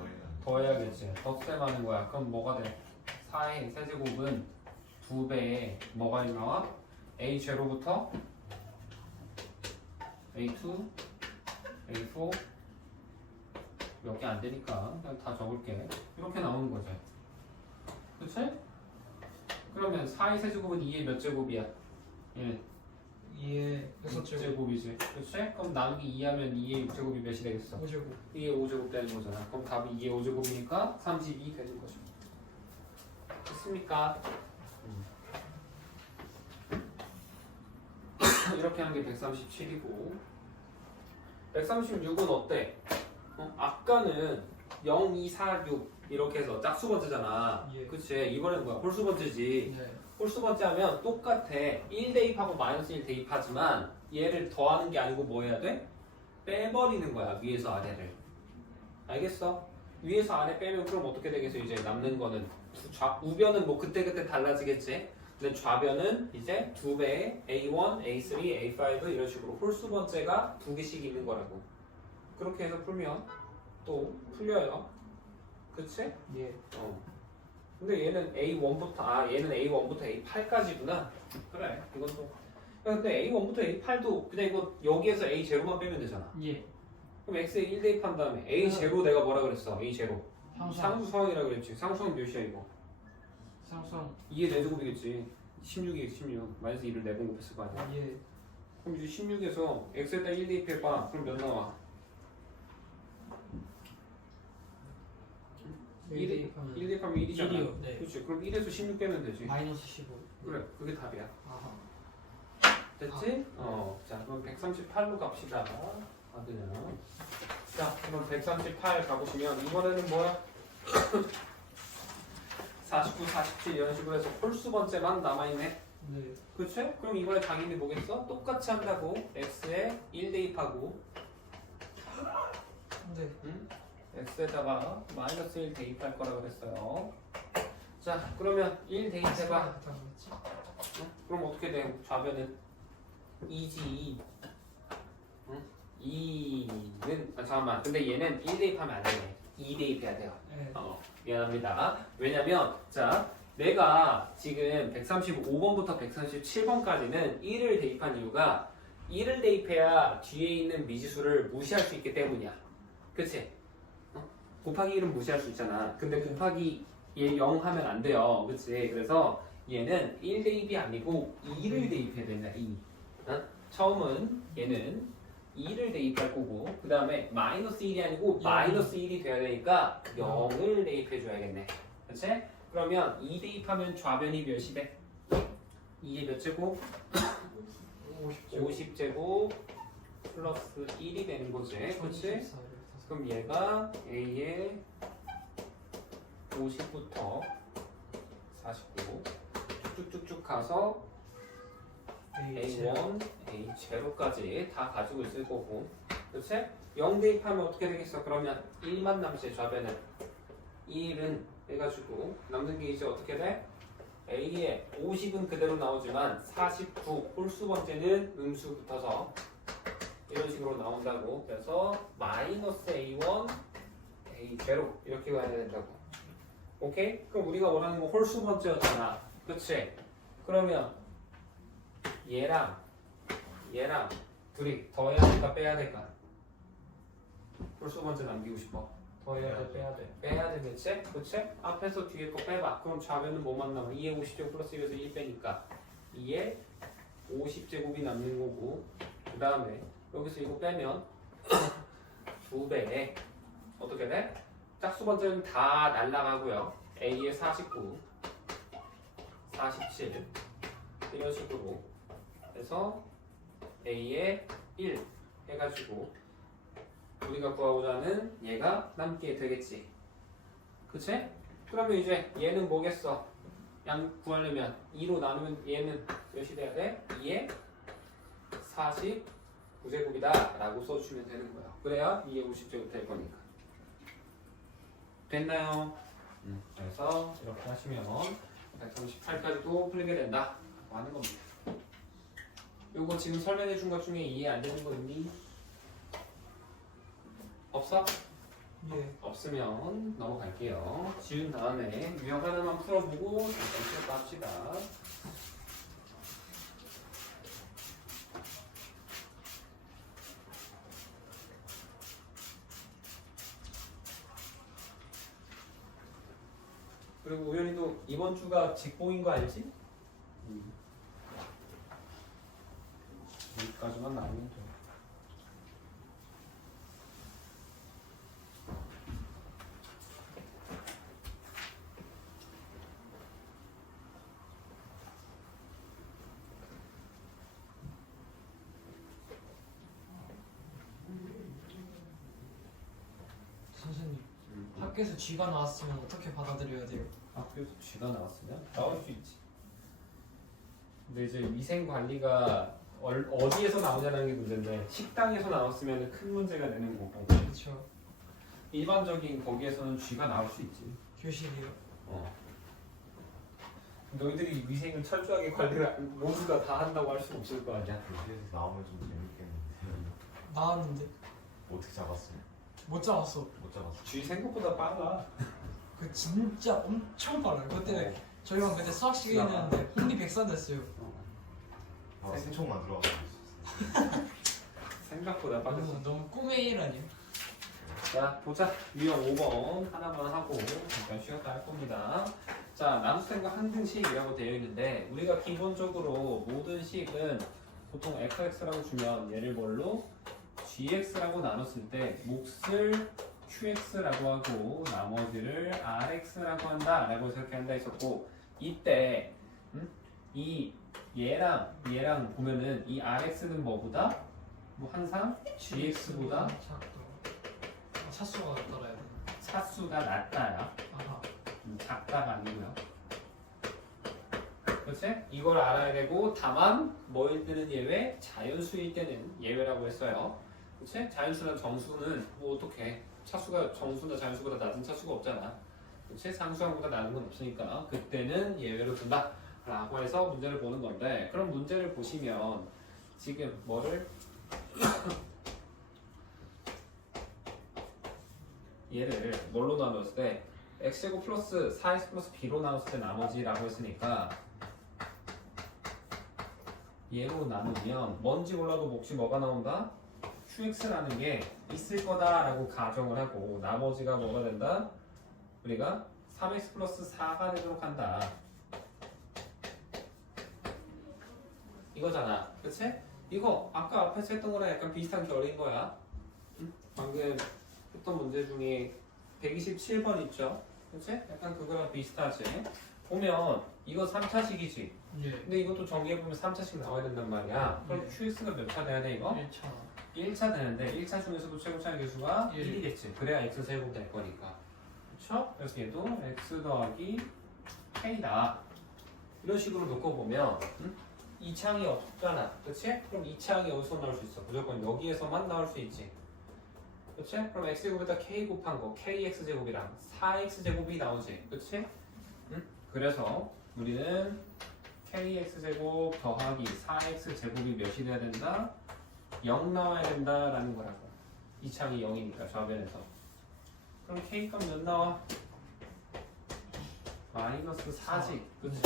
더해야겠지. 덧셈하는 거야. 그럼 뭐가 돼? 4의 세제곱은 2배에 뭐가 나와? a 제로부터 a2, a4 몇 개 안 되니까 그냥 다 적을게. 이렇게 나오는 거지. 그치? 그러면 4의 세제곱은 2의 몇 제곱이야? 1. 2의 6제곱. 6제곱이지. 그치? 그럼 나누기 2 하면 2의 6제곱이 몇이 되겠어? 5제곱. 2의 5제곱 되는 거잖아. 그럼 답이 2의 5제곱이니까 32 되는 거죠. 됐습니까? 이렇게 하는 게 137이고 136은 어때? 아까는 0, 2, 4, 6 이렇게 해서 짝수 번째잖아. 예. 그치? 이번엔 뭐야? 홀수 번째지. 네. 홀수 번째 하면 똑같아. 1 대입하고 마이너스 1 대입하지만 얘를 더하는 게 아니고 뭐 해야 돼? 빼버리는 거야. 위에서 아래를. 알겠어? 위에서 아래 빼면 그럼 어떻게 되겠어? 이제 남는 거는 우변은 뭐 그때그때 달라지겠지? 근데 좌변은 이제 2배의 A1, A3, A5 이런 식으로 홀수 번째가 2개씩 있는 거라고. 그렇게 해서 풀면 또 풀려요. 그치? 예. 근데 얘는 A1부터 얘는 A1부터 A8까지구나. 그래. 이것도. 야, 근데 A1부터 A8도 그냥 이거 여기에서 A 제로만 빼면 되잖아. 예. 그럼 X에 1 대입한 다음에 A 제로 내가 뭐라 그랬어? A 제로. 상수. 상수성이라 그랬지. 상수성 몇이야 이거? 상수항. 2의 4제곱이겠지. 16이겠지 16. 마이너스 2를 4번 곱했을 거 아니야. 예. 그럼 이제 16에서 X에다 1 대입해봐. 그럼 몇 나와? 1 대입하면 대입하면 1이잖아. 1이요. 네. 그렇지. 그럼 1에서 16 빼면 되지. 마이너스 15. 그래. 그게 답이야. 아하. 됐지? 자, 그럼 138로 갑시다. 받으면. 자, 그럼 138 가보시면 이번에는 뭐야? 49, 47 이런 식으로 해서 홀수 번째만 남아있네. 네. 그치? 그럼 이번에 당연히 뭐겠어? 똑같이 한다고 x에 1 대입하고 네. x에다가 마이너스 1 대입할 거라 그랬어요. 자, 그러면 1 대입해봐. 그럼 어떻게 돼? 좌변은 2지. 2는 잠깐만. 근데 얘는 1 대입하면 안 되네. 2 대입해야 돼요. 네. 미안합니다. 왜냐면 자, 내가 지금 135번부터 137번까지는 1을 대입한 이유가 1을 대입해야 뒤에 있는 미지수를 무시할 수 있기 때문이야. 그치? 곱하기 1은 무시할 수 있잖아. 근데 곱하기 얘 0 하면 안 돼요. 그치? 그래서 얘는 1 대입이 아니고 2를 대입해야 된다. 2. 처음은 얘는 2를 대입할 거고 그 다음에 마이너스 1이 아니고 마이너스 1이 돼야 되니까 0을 대입해 줘야겠네. 그치? 그러면 2 대입하면 좌변이 몇이 돼? 2의 몇 제곱? 50제곱 플러스 1이 되는 거지. 그치? 그럼 얘가 A의 50부터 49 쭉쭉쭉 가서 A1, A0까지 다 가지고 있을 거고. 그치? 0 대입하면 어떻게 되겠어? 그러면 1만 남지 좌변은 1은 해가지고 남는 게 이제 어떻게 돼? A의 50은 그대로 나오지만 49 홀수 번째는 음수 붙어서 이런 식으로 나온다고. 그래서 마이너스 A1, A0 이렇게 가야 된다고. 오케이? 그럼 우리가 원하는 건 홀수 번째였잖아. 그치? 그러면 얘랑 둘이 더해야 될까 빼야 될까? 홀수 번째 남기고 싶어. 더해야 돼 빼야 돼? 빼야 되겠지? 그치? 앞에서 뒤에 거 빼봐. 그럼 좌변은 뭐만 남아? 2의 50제곱 플러스 1에서 1 빼니까 2의 50제곱이 남는 거고 그 다음에 여기서 이거 빼면 2배에 어떻게 돼? 짝수 번째는 다 날라가고요. A의 49, 47 이런 식으로 해서 A의 1 해가지고 우리가 구하고자 하는 얘가 남게 되겠지. 그치? 그러면 이제 얘는 뭐겠어? 양 구하려면 2로 나누면 얘는 몇이 돼야 돼? 2의 49제곱이다 라고 써주시면 되는 거야. 그래야 2의 50제곱 될 거니까. 됐나요? 그래서 이렇게 하시면 138까지도 풀리게 된다 라고 하는 겁니다. 요거 지금 설명해 준 것 중에 이해 안 되는 거 있니? 없어? 예. 없으면 넘어갈게요. 지운 다음에 유형 하나만 풀어보고 잠깐 쉬었다 합시다. 그리고 우연히도 이번 주가 직보인 거 알지? 여기까지만 나오면 돼. 선생님, 학교에서 쥐가 나왔으면 어떻게 받아들여야 돼요? 학교에서 쥐가 나왔으면 나올 수 있지. 근데 이제 위생 관리가 어디에서 나오냐는 게 문제인데 식당에서 나왔으면 큰 문제가 되는 거고 그렇죠. 일반적인 거기에서는 쥐가 나올 수 있지. 교실이요. 너희들이 위생을 철저하게 관리를 모두가 다 한다고 할 수는 없을 거 아니야. 교실에서 나오면 좀 재밌겠는데. 나왔는데 어떻게 잡았어? 못 잡았어. 못 잡았어. 쥐 생각보다 빨라. 그 진짜 엄청 빨라요. 그때 저희가 그때 수학 시간에 했는데 홍리 백산 됐어요. 아, 생총만 들어가서 있었어. 생각보다 빨라. 너무 꿈의 일 아니에요? 자 보자. 유형 5번 하나만 하고 잠깐 쉬었다 할 겁니다. 자 남수생과 항등식이라고 되어 있는데 우리가 기본적으로 모든 식은 보통 fx라고 주면 얘를 뭘로? gx라고 나눴을 때 몫을 qx라고 하고 나머지를 rx라고 한다 라고 이렇게 한다 했었고 이때 이 얘랑 보면은 이 rx는 뭐보다? 뭐 항상 gx보다 작도. 차수가 따라야 돼. 차수가 낮다야. 아하. 작다가 아니고요. 그렇지? 이걸 알아야 되고 다만 뭐일 때는 예외, 자연수일 때는 예외라고 했어요. 그렇지? 자연수나 정수는 뭐 어떻게 차수가 정수나 자연수보다 낮은 차수가 없잖아. 그렇지? 상수항보다 낮은 건 없으니까 그때는 예외로 둔다 라고 해서 문제를 보는 건데 그럼 문제를 보시면 지금 뭐를 얘를 뭘로 나눴을 때 x제곱 플러스 4x 플러스 b로 나눴을 때 나머지라고 했으니까 얘로 나누면 뭔지 몰라도 몫이 뭐가 나온다? qx라는 게 있을 거다라고 가정을 하고 나머지가 뭐가 된다? 우리가 3x 플러스 4가 되도록 한다 이거잖아. 그치? 이거 아까 앞에서 했던 거랑 약간 비슷한 결인 거야. 응? 방금 했던 문제 중에 127번 있죠? 그치? 약간 그거랑 비슷하지? 보면 이거 3차식이지? 예. 근데 이것도 정리해보면 3차식 나와야 된단 말이야. 그럼 QX가 몇 차 돼야 돼 이거? 1차. 1차 되는데 1차 중에서도 최고차의 개수가 일. 1이겠지. 그래야 X제곱 될 거니까. 그쵸? 그래서 얘도 X 더하기 K다. 이런 식으로 놓고 보면 2창이 없잖아. 그치? 그럼 2창이 어디서 나올 수 있어? 무조건 여기에서만 나올 수 있지. 그치? 그럼 x제곱에다 k 곱한 거 kx제곱이랑 4x제곱이 나오지. 그치? 그래서 우리는 kx제곱 더하기 4x제곱이 몇이 돼야 된다? 0 나와야 된다라는 거라고. 이 창이 0이니까 좌변에서. 그럼 k값 몇 나와? 마이너스 4지. 그치?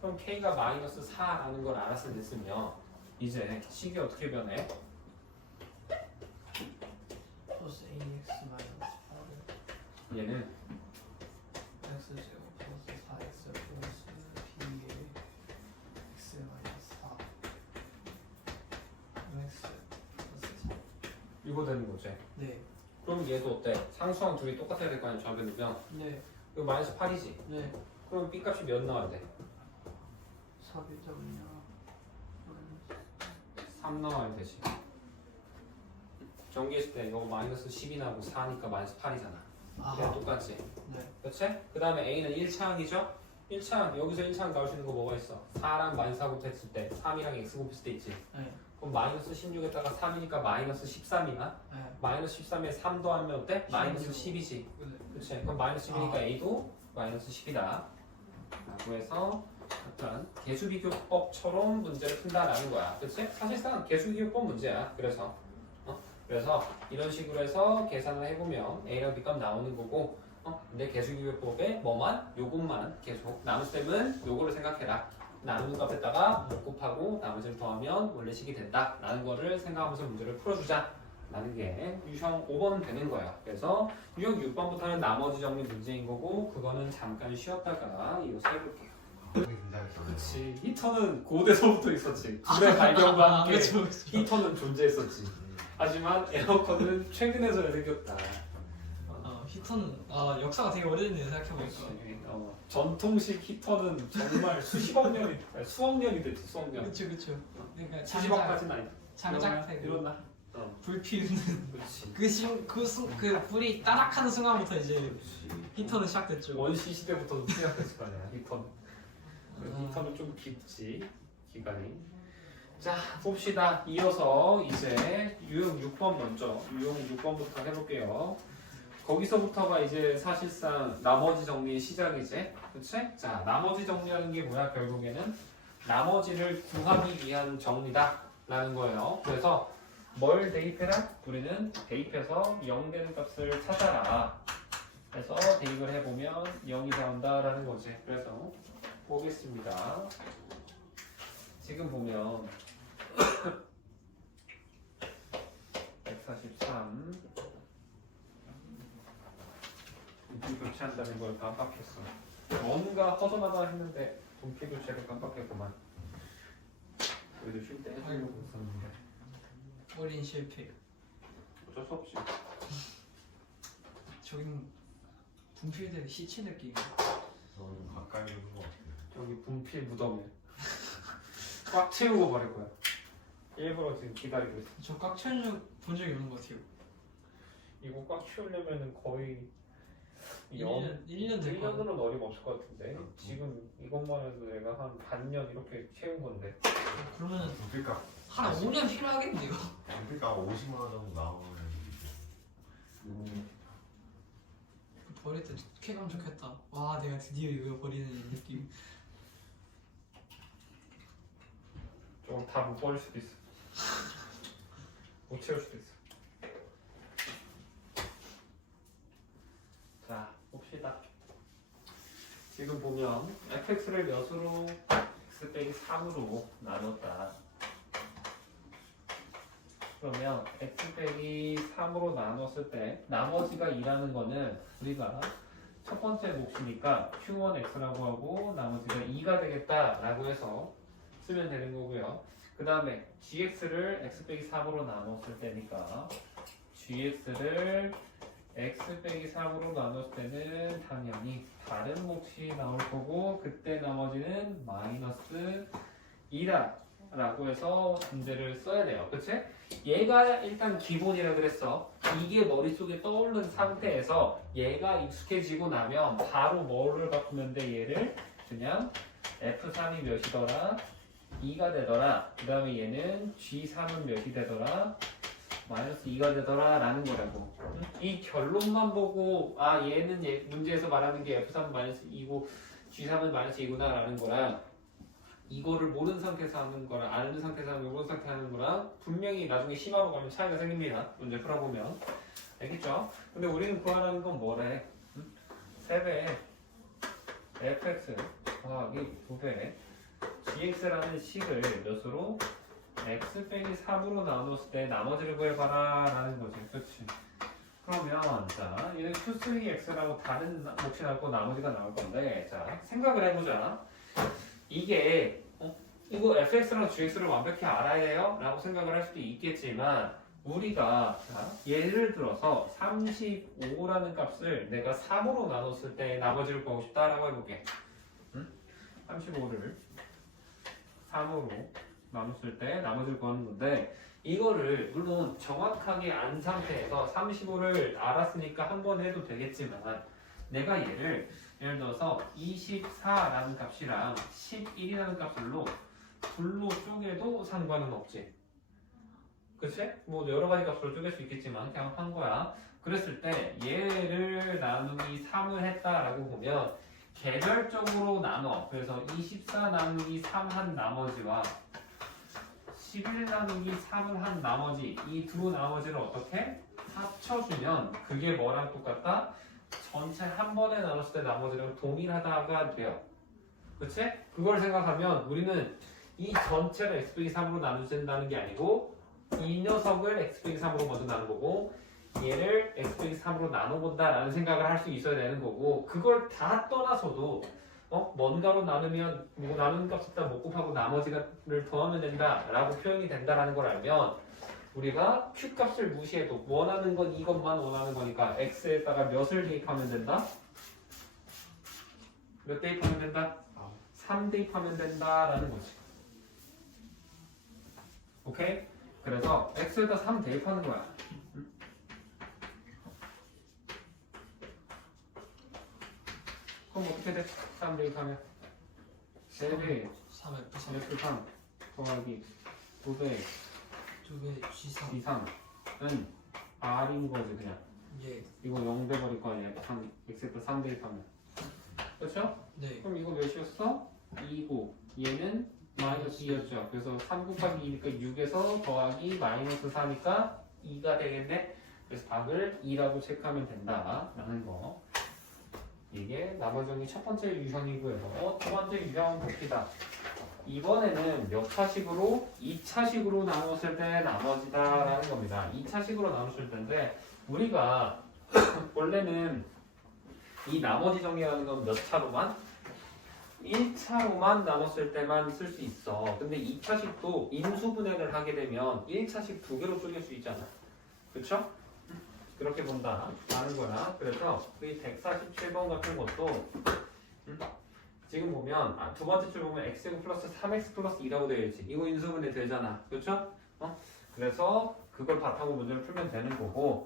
그럼 k가 마이너스 4라는 걸 알았으면 이제 식이 어떻게 변해? 플러스 ax 마이너스 8을 얘는 x 제곱 플러스 4x 플러스 b의 x 마이너스 4 x 이거 되는 거지. 네. 그럼 얘도 어때? 상수항 둘이 똑같아야 될 거 아니야 좌변이면. 네. 이거 마이너스 8이지. 네. 그럼 B 값이 몇 나와야 돼? 400점이요. 3 나와야 되지. 전개했을 때 이거 마이너스 10이 나오고 4니까 마이너스 8이잖아. 그냥 똑같지. 네. 그렇지? 그 다음에 A는 1차항이죠? 1차항 여기서 1차항 나올 수 있는 거 뭐가 있어? 4랑 마이너스 4 곱했을 때 3이랑 X 곱했을 때 있지. 네. 그럼 마이너스 16에다가 3이니까 마이너스 13이나 네. 마이너스 13에 3 더하면 어때? 마이너스 10이지. 그렇지? 그럼 마이너스 10이니까 A도 마이너스 10이다 라고 해서 약간 개수비교법처럼 문제를 푼다라는 거야. 그렇지? 사실상 개수비교법 문제야. 그래서 이런 식으로 해서 계산을 해보면 A랑 B값 나오는 거고 근데 개수비교법에 뭐만? 요것만 계속 나눗셈은 요거를 생각해라. 나누는 값에다가 6 곱하고 나머지를 더하면 원래 식이 된다 라는 거를 생각하면서 문제를 풀어주자 라는 게 유형 5번 되는 거야. 그래서 유형 6번부터는 나머지 정리 문제인 거고 그거는 잠깐 쉬었다가 이어서 해볼게요. 굉장히 그치. 히터는 고대서부터 있었지. 불의 발견과 함께 그쵸. 히터는 존재했었지. 하지만 에어컨은 최근에서야 생겼다. 히터는 역사가 되게 오래됐네요 생각해보니까. 전통식 히터는 정말 수십억 년이 아니, 수억 년이 됐지. 수억 년. 그쵸. 그러니까 수십억까지는 아니다. 장작패 이런다. 불 피우는 그렇지. 그 불이 따락하는 순간부터 이제 히터는 시작됐죠. 원시 시대부터 시작됐을 거 아니야. 히터는. 히터는 좀 깊지 기간이. 자 봅시다. 이어서 이제 유형 6번 먼저 유형 6번부터 해볼게요. 거기서부터가 이제 사실상 나머지 정리의 시작이지. 그치? 자 나머지 정리하는 게 뭐야? 결국에는 나머지를 구하기 위한 정리다 라는 거예요. 그래서 뭘 대입해라? 우리는 대입해서 0 되는 값을 찾아라. 그래서 대입을 해보면 0이 나온다 라는 거지. 그래서 보겠습니다. 지금 보면 143 분필 교체한다는 걸 깜빡했어. 뭔가 허전하다 했는데 분필 교체를 깜빡했구만. 그래도 쉴 때 해주려고 했었는데 어린 실패. 어쩔 수 없지. 저긴 분필들 시체 느낌. 좀 가까이 오는 것 같아요. 여기 분필 무덤에 꽉 채우고 버릴 거야. 일부러 지금 기다리고 있어. 저 꽉 채운 본 적이 없는 것 같아요. 이거 꽉 채우려면은 거의 1년 될 거. 1년으로는 어림없을 것 같은데 지금 이것만 해도 내가 한 반년 이렇게 채운 건데 그러면은 분필값 한 5년 필요하겠네요. 분필값 50만 원 정도 나오면 버릴 때 쾌감 좋겠다. 와 내가 드디어 이거 버리는 느낌. 저거 다 못 버릴 수도 있어. 못 채울 수도 있어. 자 봅시다. 지금 보면 fx를 몇으로 x 빼기 3으로 나눴다. 그러면 x 빼기 3으로 나눴을 때 나머지가 2라는 거는 우리가 첫 번째 몫이니까 q1x라고 하고 나머지가 2가 되겠다라고 해서 쓰면 되는 거고요. 그 다음에 gx를 x 빼기 3으로 나눴을 때니까 gx를 x 빼기 3으로 나눴을 때는 당연히 다른 몫이 나올 거고 그때 나머지는 마이너스 2라 라고 해서 문제를 써야 돼요. 그치? 얘가 일단 기본이라 그랬어. 이게 머릿속에 떠오른 상태에서 얘가 익숙해지고 나면 바로 뭐를 바꾸면 돼? 얘를 그냥 F3이 몇이더라? 2가 되더라. 그 다음에 얘는 G3은 몇이 되더라? 마이너스 2가 되더라 라는 거라고. 이 결론만 보고 얘는 문제에서 말하는 게 F3은 마이너스 2고 G3은 마이너스 2구나 라는 거랑 이거를 모르는 상태에서 하는 거랑 아는 상태에서 하는 거, 모르는 상태에서 하는 거랑 분명히 나중에 심화로 가면 차이가 생깁니다. 문제 풀어보면. 알겠죠? 근데 우리는 구하라는 건 뭐래? 3배 fx 더하기 2배 gx라는 식을 몇으로? x 빼기 3으로 나눴을 때 나머지를 구해봐라 라는 거지. 그치? 그러면 자 얘는 q3x라고 다른 몫이 나올 나머지가 나올 건데 자 생각을 해보자. 이게 이거 fx랑 gx를 완벽히 알아야 해요? 라고 생각을 할 수도 있겠지만 우리가 자, 예를 들어서 35라는 값을 내가 3으로 나눴을 때 나머지를 구하고 싶다라고 해볼게. 35를 3으로 나눴을 때 나머지를 구하는 건데 이거를 물론 정확하게 안 상태에서 35를 알았으니까 한 번 해도 되겠지만 내가 예를 들어서 24라는 값이랑 11이라는 값을로 둘로 쪼개도 상관은 없지. 그치? 뭐 여러 가지 값으로 쪼갤 수 있겠지만 그냥 한 거야. 그랬을 때 얘를 나누기 3을 했다라고 보면 개별적으로 나눠. 그래서 24 나누기 3 한 나머지와 11 나누기 3을 한 나머지 이 두 나머지를 어떻게 합쳐주면 그게 뭐랑 똑같다? 전체 한 번에 나눴을 때 나머지랑 동일하다가 돼요. 그치? 그걸 생각하면 우리는 이 전체를 x 빼기 3으로 나누진다는 게 아니고 이 녀석을 x 빼기 3으로 먼저 나눠보고 얘를 x 빼기 3으로 나눠본다라는 생각을 할 수 있어야 되는 거고 그걸 다 떠나서도 뭔가로 나누면 뭐 나누는 값에다 못 곱하고 나머지를 더하면 된다라고 표현이 된다라는 걸 알면 우리가 q 값을 무시해도 원하는 건 이것만 원하는 거니까 x에다가 몇을 대입하면 된다? 몇 대입하면 된다? 3 대입하면 된다라는 거지. 오케이? 그래서 x에다 3 대입하는 거야. 그럼 어떻게 돼? 3 대입하면 3배 3F3 F3 더하기 2배 2배 G3 G3은 R인 거지 그냥. 예. 이거 0 돼버릴 거 아니야. x에다 3 대입하면. 그렇죠? 네. 그럼 이거 몇이었어? 2고 얘는 마이너스 2였죠. 그래서 3 곱하기 2니까 6에서 더하기 마이너스 4니까 2가 되겠네. 그래서 답을 2라고 체크하면 된다라는 거. 이게 나머지 정리 첫 번째 유형이고요. 두 번째 유형은 봅시다. 이번에는 몇 차식으로? 2차식으로 나눴을 때 나머지다라는 겁니다. 2차식으로 나눴을 때인데 우리가 원래는 이 나머지 정리라는 건 몇 차로만? 1차로만 나눴을 때만 쓸 수 있어. 근데 2차식도 인수분해를 하게 되면 1차식 두 개로 쪼갤 수 있잖아. 그쵸? 그렇게 본다. 라는 거야. 그래서 이 147번 같은 것도 지금 보면 두 번째 줄 보면 x제곱 플러스 3x 플러스 2라고 되어 있지. 이거 인수분해 되잖아. 그렇죠? 그래서 그걸 바탕으로 문제를 풀면 되는 거고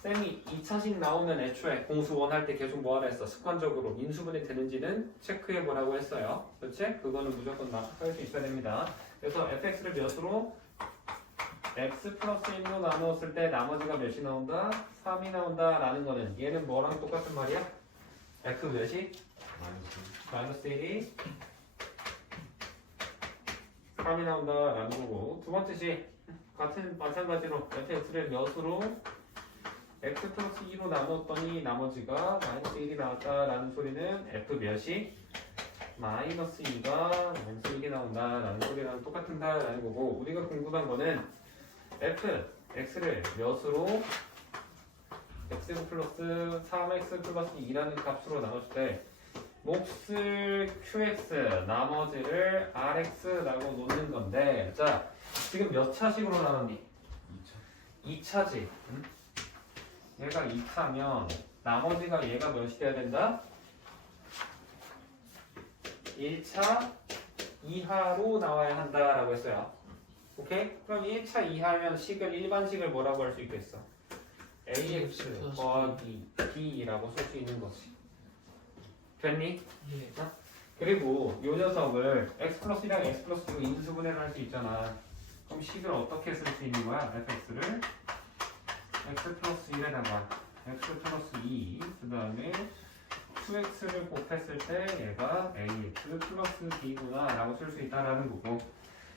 쌤이 2차식 나오면 애초에 공수 원할 때 계속 뭐 하라 했어? 습관적으로 인수분해 되는지는 체크해 보라고 했어요. 그렇지? 그거는 무조건 할 수 있어야 됩니다. 그래서 fx를 몇으로? x 플러스 1로 나누었을 때 나머지가 몇이 나온다? 3이 나온다 라는 거는 얘는 뭐랑 똑같은 말이야? f 몇이? 마이너스 1이 3이 나온다 라는 거고 두 번째 식 같은 마찬가지로 fx를 몇으로? x 플러스 2로 나눴더니 나머지가 마이너스 1이 나왔다 라는 소리는 f 몇이? 마이너스 2가 마이너스 1이 나온다 라는 소리랑 똑같다 라는 거고 우리가 궁금한 거는 x를 몇으로 x 플러스 3x 플러스 2라는 값으로 나눴을 때 몫을 qx 나머지를 rx라고 놓는 건데 자 지금 몇 차식으로 나눴니? 2차지 얘가 2차면 나머지가 얘가 몇이 돼야 된다? 1차 이하로 나와야 한다라고 했어요. 오케이? 그럼 1차 이하면 식을 일반식을 뭐라고 할 수 있겠어? ax 더하기 b라고 쓸 수 있는 거지. 됐니? 예. 그리고 이 녀석을 x 플러스 1이랑 x 플러스 2로 인수분해를 할 수 있잖아. 그럼 식을 어떻게 쓸 수 있는 거야? fx를 x 플러스 1에다가 x 플러스 2, 그 다음에 2x를 곱했을 때 얘가 ax 플러스 b구나 라고 쓸 수 있다라는 거고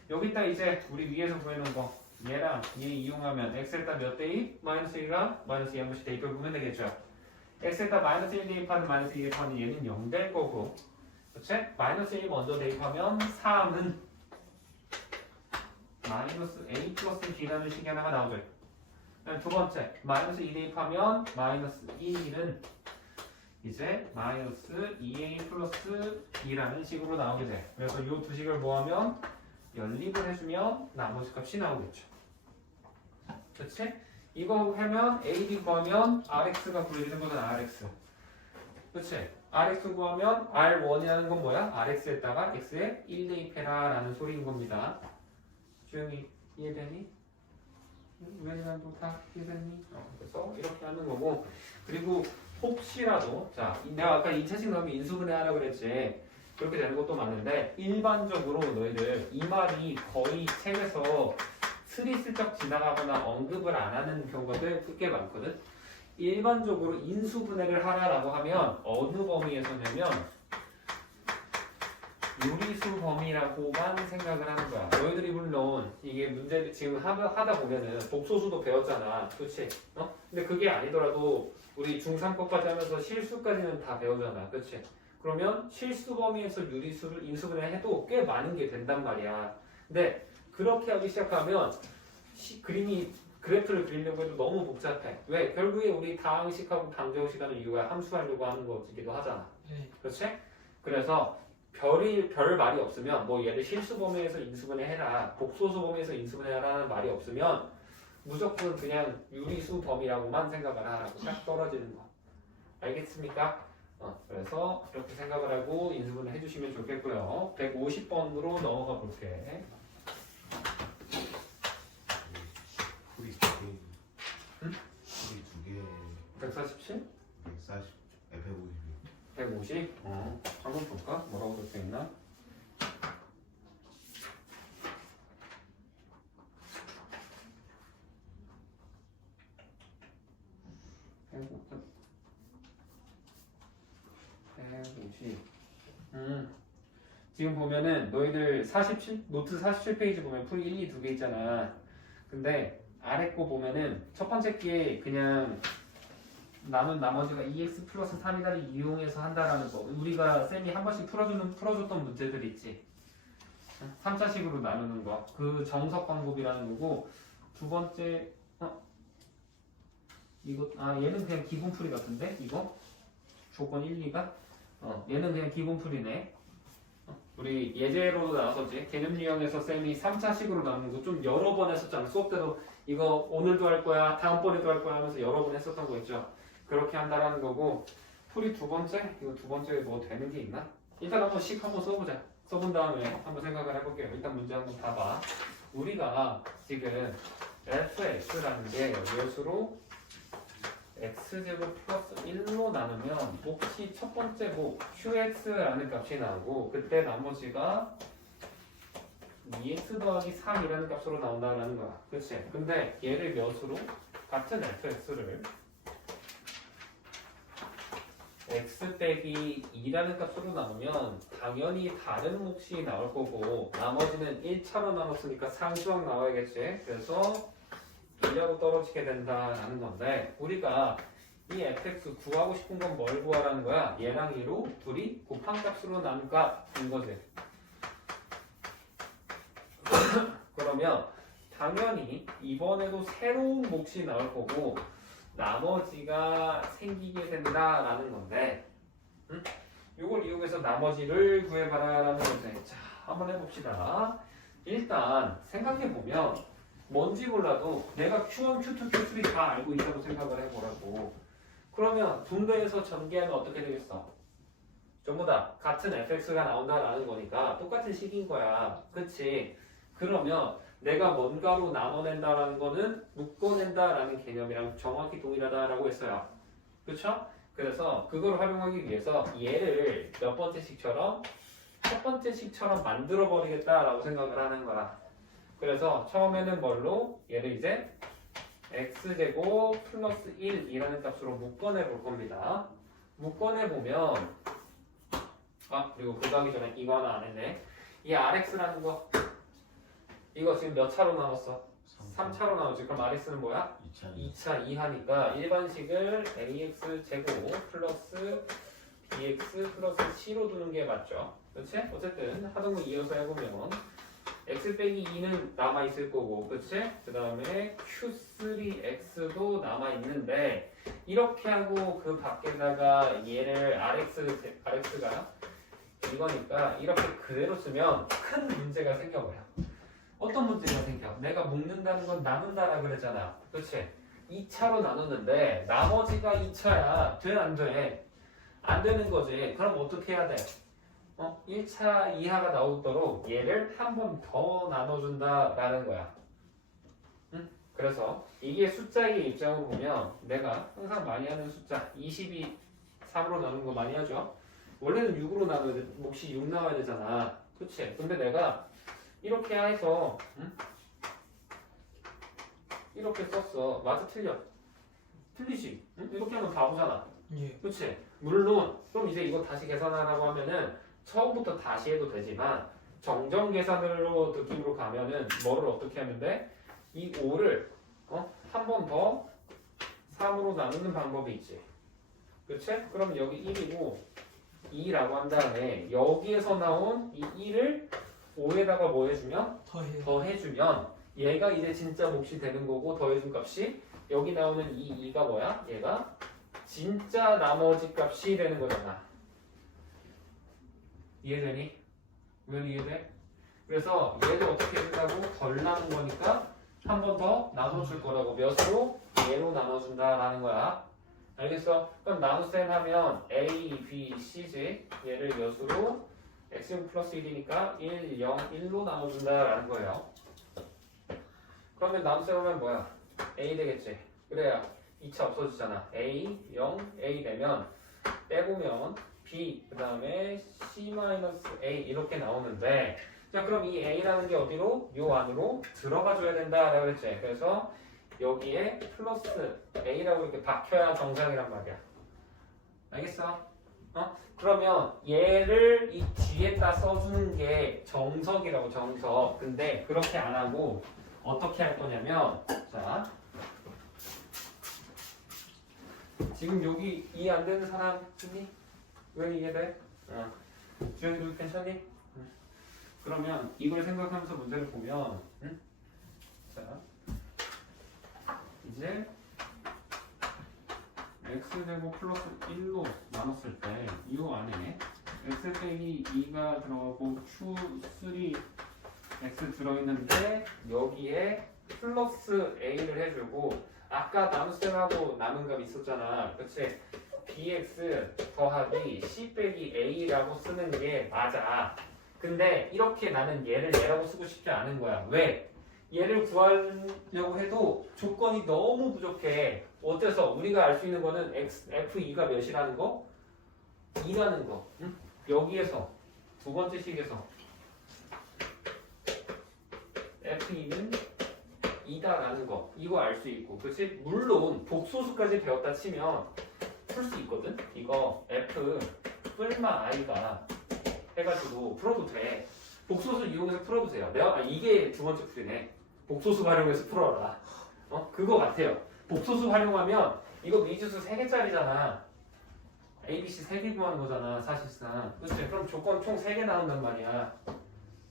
여기다 이제 우리 위에서 구해놓은 거 얘랑 얘 이용하면 x에다 몇 대입? 마이너스 1이랑 마이너스 2 한 번씩 대입을 보면 되겠죠. x에다 마이너스 1 대입하는 마이너스 2 대입하는 얘는 0 될 거고 그치? 마이너스 1 먼저 대입하면 3은 마이너스 a 플러스 b라는 식이 하나가 나오죠. 두 번째 마이너스 2 대입하면 마이너스 1은 이제 마이너스 2a 플러스 b라는 식으로 나오게 돼. 그래서 이 두 식을 모으면 연립을 해주면 나머지 값이 나오겠죠. 그렇지? 이거 하면 AB 구하면 RX가 구해지는 거잖아. RX. 그렇지? RX 구하면 R1이라는 건 뭐야? RX에다가 X에 1 대입해라 라는 소리인 겁니다. 조용히 이해되니? 왜냐면 다 이해되니? 그래서 이렇게 하는 거고, 그리고 혹시라도 자 내가 아까 2차식 나오면 인수분해 하라고 그랬지. 그렇게 되는 것도 맞는데 일반적으로 너희들 이 말이 거의 책에서 스리슬쩍 지나가거나 언급을 안 하는 경우가 꽤 많거든. 일반적으로 인수분해를 하라라고 하면 어느 범위에서냐면 유리수 범위라고만 생각을 하는 거야. 너희들이 물론 이게 문제를 지금 하다 보면은 복소수도 배웠잖아. 그렇지? 근데 그게 아니더라도 우리 중3 거까지 하면서 실수까지는 다 배우잖아. 그렇지? 그러면 실수 범위에서 유리수를 인수분해 해도 꽤 많은 게 된단 말이야. 근데 그렇게 하기 시작하면 그래프를 그리려고 해도 너무 복잡해. 왜? 결국에 우리 다항식하고 방정식 하는 이유가 함수하려고 하는 거기도 하잖아. 네. 그렇지? 그래서 별 말이 없으면 뭐 얘를 실수 범위에서 인수분해 해라, 복소수 범위에서 인수분해 하라는 말이 없으면 무조건 그냥 유리수 범위라고만 생각을 하라고 딱 떨어지는 거. 알겠습니까? 그래서 이렇게 생각을 하고 인수분해 해주시면 좋겠고요. 150번으로 넘어가 볼게. 풀이 두 개. 응? 풀이 두 개. 147? 140. 152. 150? 한번 볼까? 뭐라고 적혀 있나? 지금 보면은 너희들 47 노트 47페이지 보면 풀 1, 2 두 개 있잖아. 근데 아래 거 보면은 첫 번째 게 그냥 남은 나머지가 2x 플러스 3이다를 이용해서 한다라는 거. 우리가 쌤이 한 번씩 풀어줬던 문제들 있지. 3차식으로 나누는 거. 그 정석 방법이라는 거고. 두 번째 이거 얘는 그냥 기본 풀이 같은데 이거 조건 1, 2가 얘는 그냥 기본 풀이네. 우리 예제로도 나왔었지. 개념 유형에서 쌤이 3차식으로 나누는 거 좀 여러 번 했었잖아. 수업 때도 이거 오늘도 할 거야, 다음번에도 할 거야 하면서 여러 번 했었던 거 있죠. 그렇게 한다라는 거고. 풀이 두 번째? 이거 두 번째 뭐 되는 게 있나? 일단 한번 써보자. 써본 다음에 한번 생각을 해볼게요. 일단 문제 한번 봐봐. 우리가 지금 fx라는 게 여기서로 x제곱 플러스 1로 나누면 혹시 첫 번째 뭐 qx라는 값이 나오고 그때 나머지가 2x 더하기 3이라는 값으로 나온다는 거야. 그치? 근데 얘를 몇으로? 같은 fx를 x 빼기 2라는 값으로 나누면 당연히 다른 몫이 나올 거고 나머지는 1차로 나눴으니까 상수항 나와야겠지. 그래서 2라고 떨어지게 된다라는 건데 우리가 이 fx 구하고 싶은 건 뭘 구하라는 거야? 얘랑 얘로 둘이 곱한 값으로 나눈 값인 거지. 그러면 당연히 이번에도 새로운 몫이 나올 거고 나머지가 생기게 된다라는 건데 이걸 이용해서 나머지를 구해봐라라는 거지. 자, 한번 해봅시다. 일단 생각해보면 뭔지 몰라도 내가 Q1, Q2, Q3 다 알고 있다고 생각을 해보라고. 그러면 분배해서 전개하면 어떻게 되겠어? 전부 다 같은 fx가 나온다라는 거니까 똑같은 식인 거야. 그치? 그러면 내가 뭔가로 나눠낸다라는 거는 묶어낸다라는 개념이랑 정확히 동일하다라고 했어요. 그쵸? 그래서 그걸 활용하기 위해서 얘를 몇 번째식처럼 첫 번째식처럼 만들어 버리겠다라고 생각을 하는 거야. 그래서 처음에는 뭘로? 얘를 이제 x제곱 플러스 1이라는 값으로 묶어내 볼 겁니다. 묶어내 보면 그리고 그거 하기 전에 이거 하나 안 했네. 이 rx라는 거 이거 지금 몇 차로 나눴어? 3차로 나눴지. 그럼 rx는 뭐야? 2차 2하니까 일반식을 ax제곱 플러스 bx 플러스 c로 두는 게 맞죠. 그렇지? 어쨌든 하던 거 이어서 해보면 x 빼기 2는 남아있을 거고 그치? 그 다음에 q3x도 남아있는데 이렇게 하고 그 밖에다가 얘를 rx가 이거니까 이렇게 그대로 쓰면 큰 문제가 생겨버려. 어떤 문제가 생겨? 내가 묶는다는 건 나눈다라 그랬잖아. 그렇지? 2차로 나누는데 나머지가 2차야. 돼, 안 돼? 안 되는 거지. 그럼 어떻게 해야 돼? 1차 이하가 나오도록 얘를 한 번 더 나눠준다라는 거야. 응? 그래서 이게 숫자의 입장으로 보면 내가 항상 많이 하는 숫자 20이 3으로 나누는 거 많이 하죠. 원래는 6으로 나눠야 돼. 몫이 6 나와야 되잖아. 그치? 근데 내가 이렇게 해서 이렇게 썼어. 맞아, 틀려? 틀리지? 응? 이렇게 하면 바보잖아. 예. 그치? 물론 그럼 이제 이거 다시 계산하라고 하면은 처음부터 다시 해도 되지만 정정 계산으로 느낌으로 가면은 뭐를 어떻게 하면 돼? 이 5를 한 번 더 3으로 나누는 방법이 있지. 그치? 그럼 여기 1이고 2라고 한 다음에 여기에서 나온 이 1을 5에다가 뭐 해주면? 더해요. 더해주면 얘가 이제 진짜 몫이 되는 거고 더해준 값이 여기 나오는 이 2가 뭐야? 얘가 진짜 나머지 값이 되는 거잖아. 이해되니? 왜 이해돼? 그래서 얘를 어떻게 해준다고? 덜 나눈 거니까 한 번 더 나눠줄 거라고. 몇으로? 얘로 나눠준다라는 거야. 알겠어? 그럼 나눗셈 하면 A, B, C지. 얘를 몇으로? X제곱 플러스 1이니까 1, 0, 1로 나눠준다라는 거예요. 그러면 나눗셈 하면 뭐야? A 되겠지? 그래야 2차 없어지잖아. A, 0, A 되면 빼보면 B, 그 다음에 C-A 이렇게 나오는데 자 그럼 이 A라는 게 어디로? 요 안으로 들어가 줘야 된다라고 했지. 그래서 여기에 플러스 A라고 이렇게 박혀야 정상이란 말이야. 알겠어? 그러면 얘를 이 뒤에다 써주는 게 정석이라고, 정석. 근데 그렇게 안 하고 어떻게 할 거냐면 자 지금 여기 이해 안 되는 사람 있니? 왜 이해돼? 주영이도 괜찮니? 그러면 이걸 생각하면서 문제를 보면 자 이제 x제곱 플러스 1로 나눴을 때 이 안에 x 빼기 2가 들어가고 q3 x 들어있는데 여기에 플러스 a를 해주고 아까 나눗셈하고 남은 값 있었잖아. 그치? bx 더하기 c 빼기 a라고 쓰는 게 맞아. 근데 이렇게 나는 얘를 얘라고 쓰고 싶지 않은 거야. 왜? 얘를 구하려고 해도 조건이 너무 부족해. 어때서? 우리가 알 수 있는 거는 f2가 몇이라는 거? 2라는 거. 응? 여기에서 두 번째 식에서 f2는 2다라는 거. 이거 알 수 있고. 그치? 물론 복소수까지 배웠다 치면 풀 수 있거든? 이거 f 뿔마 i가 해가지고 풀어도 돼. 복소수 이용해서 풀어도 돼요. 이게 두 번째 풀이네. 복소수 활용해서 풀어라. 그거 같아요. 복소수 활용하면 이거 미지수 3개짜리잖아. A, B, C 3개 구하는 거잖아, 사실상. 그치? 그럼 조건 총 3개 나온단 말이야.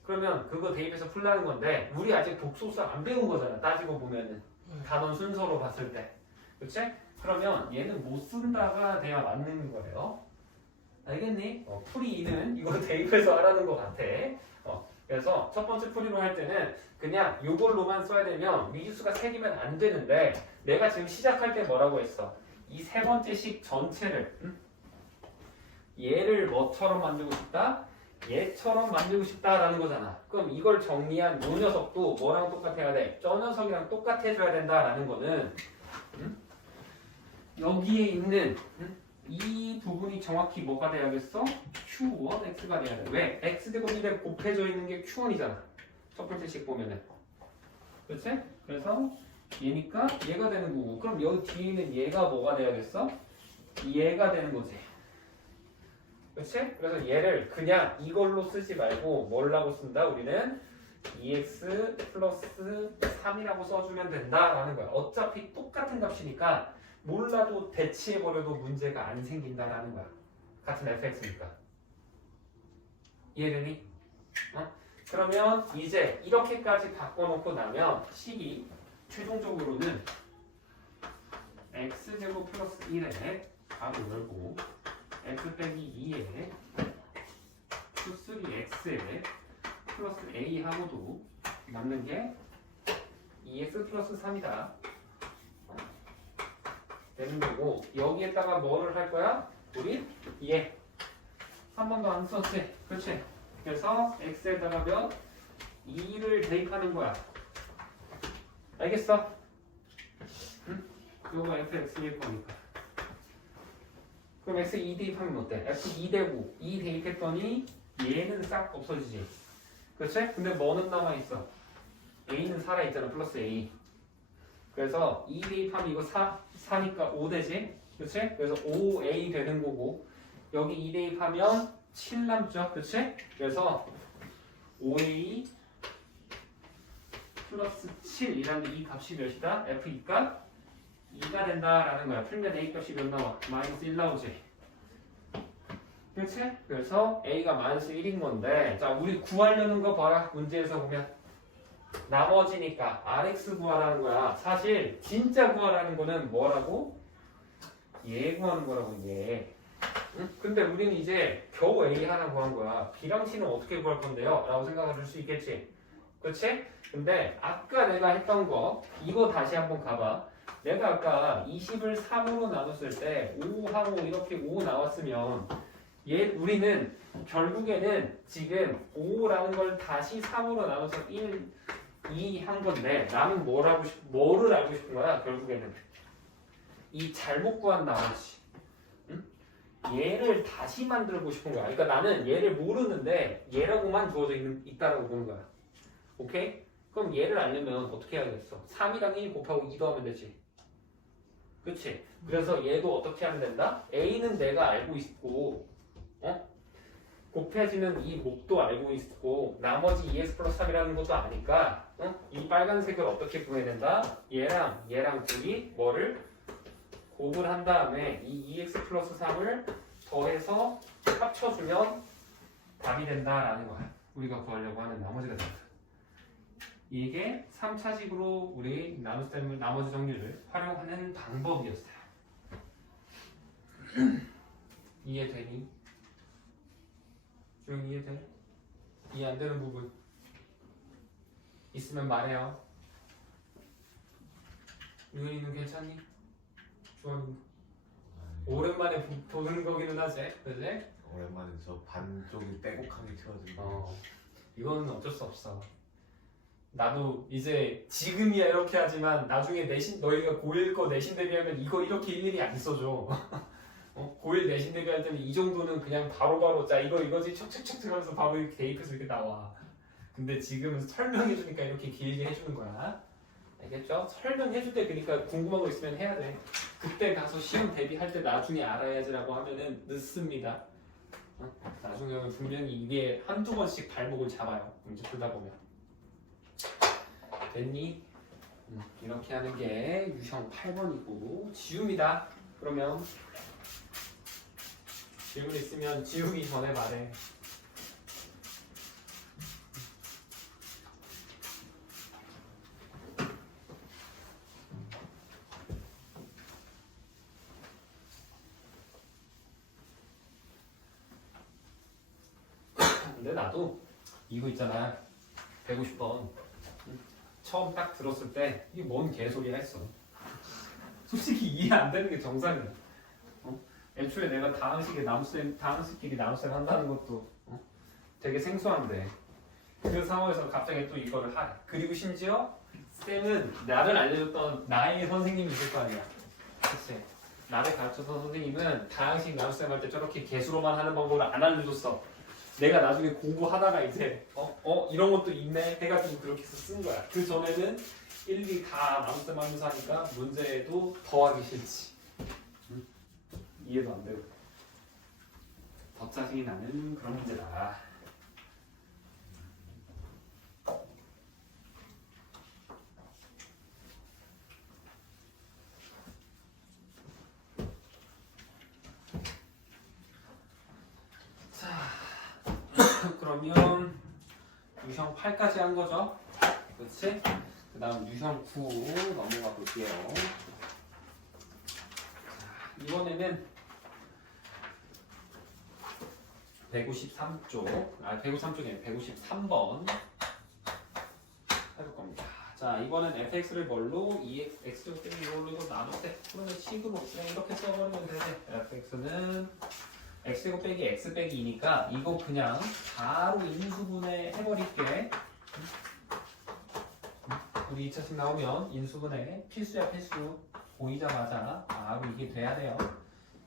그러면 그거 대입해서 풀라는 건데 우리 아직 복소수 안 배운 거잖아, 따지고 보면은. 단원 순서로 봤을 때. 그치? 그러면 얘는 못 쓴다가 돼야 맞는 거예요. 알겠니? 풀이 2는 이거 대입해서 하라는 것 같아. 그래서 첫 번째 풀이로 할 때는 그냥 이걸로만 써야 되면 미지수가 3개면 안 되는데 내가 지금 시작할 때 뭐라고 했어? 이 세 번째 식 전체를 얘를 뭐처럼 만들고 싶다? 얘처럼 만들고 싶다라는 거잖아. 그럼 이걸 정리한 요 녀석도 뭐랑 똑같아야 돼? 저 녀석이랑 똑같아져야 된다라는 거는 여기에 있는 이 부분이 정확히 뭐가 돼야겠어? Q1, X가 돼야 돼. 왜? X제곱이 곱해져 있는 게 Q1이잖아. 첫 번째 식 보면은. 그렇지? 그래서 얘니까 얘가 되는 거고. 그럼 여기 뒤에 있는 얘가 뭐가 돼야겠어? 얘가 되는 거지. 그렇지? 그래서 얘를 그냥 이걸로 쓰지 말고 뭐라고 쓴다? 우리는 2x 플러스 3이라고 써주면 된다라는 거야. 어차피 똑같은 값이니까 몰라도 대치해버려도 문제가 안 생긴다라는 거야. 같은 fx니까. 이해되니? 그러면 이제 이렇게까지 바꿔놓고 나면 식이 최종적으로는 x제곱 플러스 1에 가로 열고 x 빼기 2에 q3x에 플러스 a하고도 남는 게 2x 플러스 3이다. 되는 거고 여기에다가 뭐를 할 거야? 우리 얘 한 번도 안 썼지? 그렇지? 그래서 x에다가 몇? 2를 대입하는 거야. 알겠어? 응? 요거 fx일 거니까. 그럼 x 2 대입하면 어때? f 2 대고 2 대입했더니 얘는 싹 없어지지. 그렇지? 근데 뭐는 남아있어? a는 살아있잖아. 플러스 a. 그래서 2 대입하면 이거 4니까 5 되지? 그렇지? 그래서 5a 되는 거고 여기 2 대입하면 7 남죠? 그렇지? 그래서 5a 플러스 7이라는 이 값이 몇이다? f2가 2가 된다라는 거야. 풀면 a 값이 몇 나와? 마이너스 1 나오지? 그렇지? 그래서 a가 마이너스 1인 건데 자 우리 구하려는 거 봐라. 문제에서 보면 나머지니까 rx 구하라는 거야. 사실 진짜 구하라는 거는 뭐라고? 얘 구하는 거라고 얘. 응? 근데 우리는 이제 겨우 a 하나 구한 거야. b랑 c는 어떻게 구할 건데요? 라고 생각을 할 수 있겠지. 그렇지? 근데 아까 내가 했던 거 이거 다시 한번 가봐. 내가 아까 20을 3으로 나눴을 때 5하고 이렇게 5 나왔으면 얘 우리는 결국에는 지금 5라는 걸 다시 3으로 나눠서 1, 2 한 건데 나는 뭐를 알고 싶은 거야 결국에는 이 잘못 구한 나머지 응? 얘를 다시 만들고 싶은 거야. 그러니까 나는 얘를 모르는데 얘라고만 주어져 있다라고 보는 거야. 오케이? 그럼 얘를 알려면 어떻게 해야겠어? 3이랑 1 곱하고 2 더하면 되지. 그치? 그래서 얘도 어떻게 하면 된다? A는 내가 알고 있고 곱해지는 이 목도 알고 있고 나머지 2x 플러스 3이라는 것도 아니까 이 빨간색을 어떻게 구해야 된다? 얘랑 둘이 뭐를? 곱을 한 다음에 이 2x 플러스 3을 더해서 합쳐주면 답이 된다라는 거야. 우리가 구하려고 하는 나머지가 된다. 이게 3차식으로 우리 나눗셈을 나머지 정리를 활용하는 방법이었어요. 이해되니? 조용히 이해돼? 이해 안 되는 부분 있으면 말해요. 유현이는 괜찮니? 주원이 오랜만에 보는 거기는 하지, 그지? 오랜만에 저 반쪽이 빼곡하게 채워진 거. 이거는 어쩔 수 없어. 나도 이제 지금이야 이렇게 하지만 나중에 내신 너희가 고1 거 내신 대비하면 이거 이렇게 일일이 안 써줘. 고1 내신 대비할 때는 이 정도는 그냥 바로바로 자 이거지 척척척 들어가면서 바로 이렇게 대입해서 이렇게 나와. 근데 지금은 설명해 주니까 이렇게 길게 해주는 거야. 알겠죠? 설명해 줄 때 그러니까 궁금한 거 있으면 해야 돼. 그때 가서 시험 대비할 때 나중에 알아야지라고 하면은 늦습니다. 나중에는 분명히 이게 한두 번씩 발목을 잡아요. 문제 풀다 보면. 됐니? 이렇게 하는 게 유형 8번이고 지움이다. 그러면 질문 있으면 지우기 전에 말해. 근데 나도 이거 있잖아 150번 처음 딱 들었을 때 이게 뭔 개소리야 했어. 솔직히 이해 안 되는 게 정상이야. 애초에 내가 다항식끼리 나눗셈 한다는 것도 되게 생소한데 그 상황에서 갑자기 또 이거를 하래. 그리고 심지어 쌤은 나를 알려줬던 나의 선생님이 있을 거 아니야. 그치? 나를 가르쳤던 선생님은 다항식 나눗셈 할 때 저렇게 개수로만 하는 방법을 안 알려줬어. 내가 나중에 공부하다가 이제 이런 것도 있네 해가지고 그렇게 해서 쓴 거야. 그 전에는 일일이 다 나눗셈 하면서 하니까 문제도 더하기 싫지. 이해도 안 되고 더 짜증이 나는 그런 문제다. 그러면 유형 8까지 한 거죠? 그렇지? 그 다음 유형 9 넘어가 볼게요. 자, 이번에는 153쪽이 153번 자 이번엔 fx를 뭘로? 2x 빼기 이걸로 나눌 때 그러면 식으로 그냥 이렇게 써버리면 되지. fx는 x제곱 빼기 x 빼기 2니까 이거 그냥 바로 인수분해 해버릴게. 우리 2차식 나오면 인수분해 필수야 필수. 보이자마자 바로 이게 돼야 돼요.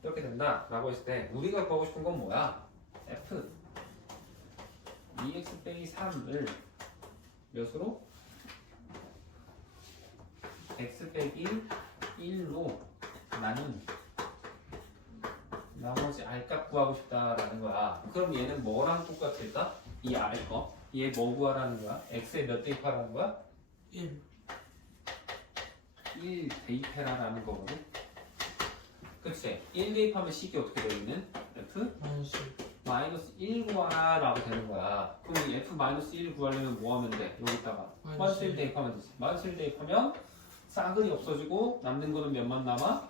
이렇게 된다 라고 했을 때 우리가 구하고 싶은 건 뭐야? f 2x 빼기 3을 몇으로? x 빼기 1로 나눈 나머지 r값 구하고 싶다라는 거야. 그럼 얘는 뭐랑 똑같을까? 이 아래 거. 얘 뭐 구하라는 거야? x에 몇 대입하라는 거야? 1 1 대입해라라는 거거든. 그치? 1 대입하면 식이 어떻게 되어있는? f 마이너스 -1 구하라라고 되는 거야. 그럼 이 f -1 구하려면 뭐 하면 돼? 여기다가 마이너스 -1 대입하면 되지. -1 대입하면 싸그리 없어지고 남는 거는 몇만 남아?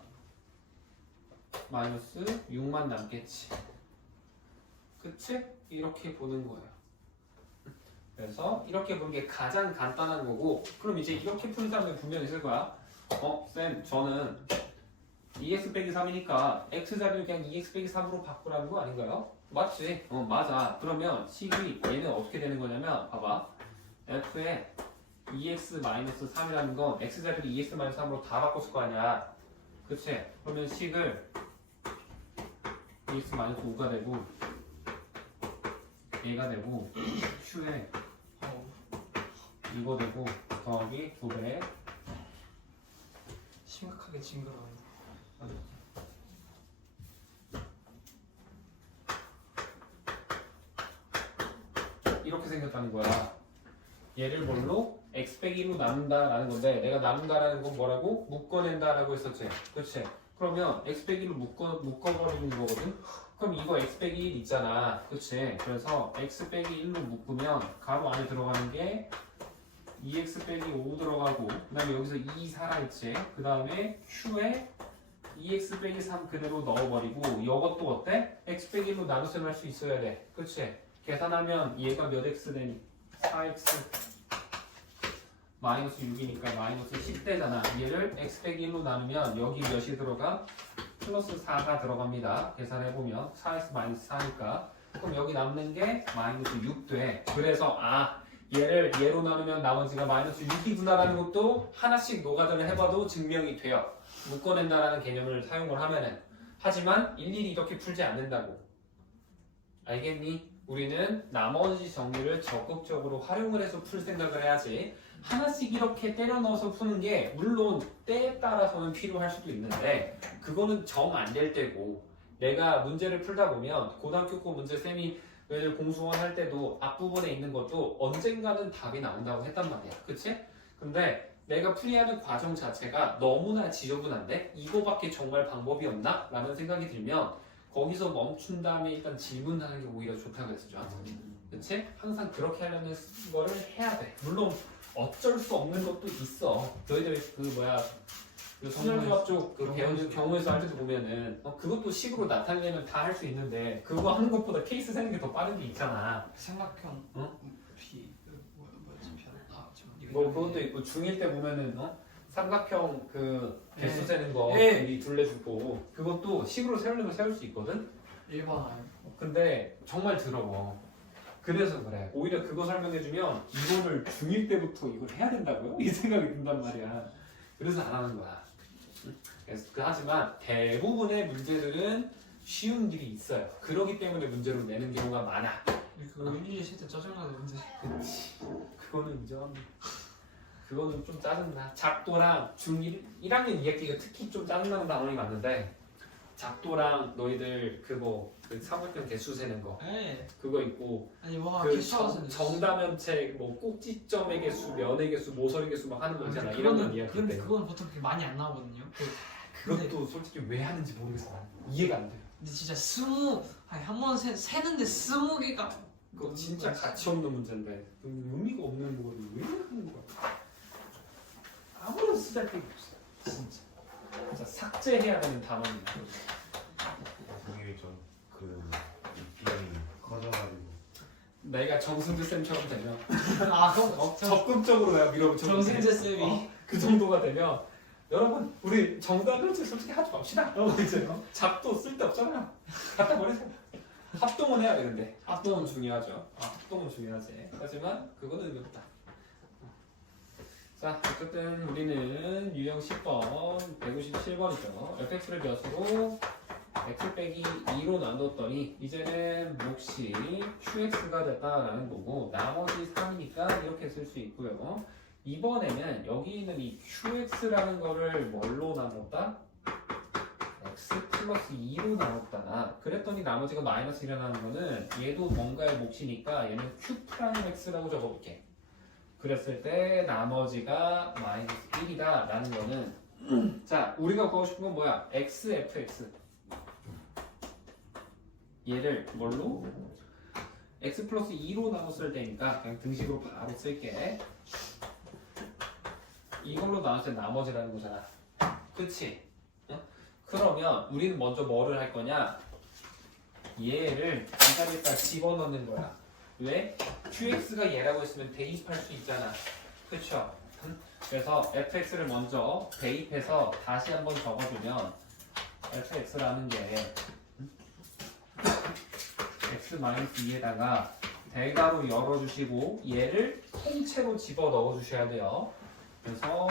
-6만 남겠지. 그치? 이렇게 보는 거예요. 그래서 이렇게 보는 게 가장 간단한 거고, 그럼 이제 이렇게 푸는 사람들 분명히 있을 거야. 쌤, 저는 2x 빼기 3이니까 x 자리를 그냥 2x 빼기 3으로 바꾸라는 거 아닌가요? 맞지? 맞아. 그러면 식이 얘는 어떻게 되는 거냐면, 봐봐. f에 2x-3이라는 건 x 자리를 2x-3으로 다 바꿨을 거 아니야. 그치? 그러면 식을 2x-5가 되고, 얘가 되고, q에 이거 되고, 더하기 2배. 심각하게 징그러워. 이렇게 생겼다는 거야. 얘를 뭘로? x 빼기 1로 나눈다라는 건데, 내가 나눈다라는 건 뭐라고? 묶어낸다라고 했었지. 그치? 그러면 x 빼기 1로 묶어버리는 거거든? 그럼 이거 x 빼기 1 있잖아. 그치? 그래서 x 빼기 1로 묶으면 가로 안에 들어가는 게 2x 빼기 5 들어가고, 그 다음에 여기서 2 살아있지. 그 다음에 q에 2x 빼기 3 그대로 넣어버리고, 이것도 어때? x 빼기 1로 나눗셈 할 수 있어야 돼. 그치? 계산하면 얘가 몇 x 되니? 4x 마이너스 6이니까 마이너스 10대잖아. 얘를 x 빼기 1로 나누면 여기 몇이 들어가? 플러스 4가 들어갑니다. 계산해보면 4x 마이너스 4니까. 그럼 여기 남는 게 마이너스 6 돼. 그래서 얘를 얘로 나누면 나머지가 마이너스 6이구나라는 것도 하나씩 노가다를 해봐도 증명이 돼요. 묶어낸다라는 개념을 사용을 하면은. 하지만 일일이 이렇게 풀지 않는다고. 알겠니? 우리는 나머지 정리를 적극적으로 활용을 해서 풀 생각을 해야지. 하나씩 이렇게 때려 넣어서 푸는 게 물론 때에 따라서는 필요할 수도 있는데, 그거는 정 안 될 때고, 내가 문제를 풀다 보면 고등학교 거 문제 쌤이 얘들 공수원 할 때도 앞부분에 있는 것도 언젠가는 답이 나온다고 했단 말이야. 그치? 근데 내가 풀이하는 과정 자체가 너무나 지저분한데 이거밖에 정말 방법이 없나? 라는 생각이 들면 거기서 멈춘 다음에 일단 질문하는 게 오히려 좋다고 했었죠. 그치? 항상 그렇게 하려는 거를 해야 돼. 물론 어쩔 수 없는 것도 있어. 너희들 그 순혈조합 쪽 배우는 경우에서 할 때도 보면은 그것도 식으로 나타내면 다 할 수 있는데 그거 하는 것보다 케이스 세는 게 더 빠른 게 있잖아. 삼각형 응? 뭐였지? 뭐 그것도 있고 중1 때 보면은 삼각형 그 개수 세는 거 네. 우리 둘레 주고 그것도 식으로 세우려면 세울 수 있거든. 일반 근데 정말 더러워. 그래서 그래. 오히려 그거 설명해주면 이거를 중1 때부터 이걸 해야 된다고요? 이 생각이 든단 말이야. 그래서 안 하는 거야. 그래서 하지만 대부분의 문제들은 쉬운 길이 있어요. 그러기 때문에 문제로 내는 경우가 많아. 그거 일일이 실때 짜증나는 문제. 그치. 그거는 인정합니다. 그거는 좀 짜증나. 작도랑 중1, 1학년 2학기가 특히 좀 짜증나는 단원이 많은데 작도랑 너희들 그 삼각형 개수 세는 거 네. 그거 있고 아니 뭐가 그 개수하고서는 정다면체 뭐 꼭지점의 개수, 면의 개수, 모서리 개수 막 하는 거 있잖아. 1학년 2학기 근데 때. 그건 보통 그렇게 많이 안 나오거든요. 그것도 솔직히 왜 하는지 모르겠어. 나는. 이해가 안 돼요. 근데 진짜 한번 세는데 20개가 그거 진짜 가치 없는 문제인데 의미가 없는 거를 왜 하는 거야? 아무런 쓰잘데기 없어. 진짜 삭제해야 되는 단어입니다. 그게 좀그 입김이 커져가지고 내가 정승재 쌤처럼 되면 아 그럼 적극적으로 내가 밀어붙여. 정승재 쌤이 그 정도가 되면 여러분 우리 정답을 솔직히 하지 맙시다. 이제요. 잡도 쓸데없잖아요. 갖다 버리세요. 합동은 해야 되는데 합동은 중요하죠. 합동은 중요하지. 하지만 그거는 의미 없다. 자 어쨌든 우리는 유형 10번 157번이죠. fx를 몇으로 x 빼기 2로 나눴더니 이제는 몫이 qx가 됐다라는 거고 나머지 3이니까 이렇게 쓸 수 있고요. 이번에는 여기 있는 이 qx라는 거를 뭘로 나눴다? x 플러스 2로 나눴다. 그랬더니 나머지가 마이너스 1이 나는 거는 얘도 뭔가의 몫이니까 얘는 q 프라임 x라고 적어볼게. 그랬을 때 나머지가 마이너스 1이다 라는 거는 자 우리가 구하고 싶은 건 뭐야? x, fx 얘를 뭘로? x 플러스 2로 나눴을 때니까 그냥 등식으로 바로 쓸게. 이걸로 나눴을 때 나머지라는 거잖아. 그치? 응? 그러면 우리는 먼저 뭐를 할 거냐? 얘를 이 자리에다 집어넣는 거야. 왜? qx가 얘라고 했으면 대입할 수 있잖아. 그쵸? 그래서 fx를 먼저 대입해서 다시 한번 적어주면 fx라는 게 x-2에다가 대괄호 열어주시고 얘를 통째로 집어 넣어주셔야 돼요. 그래서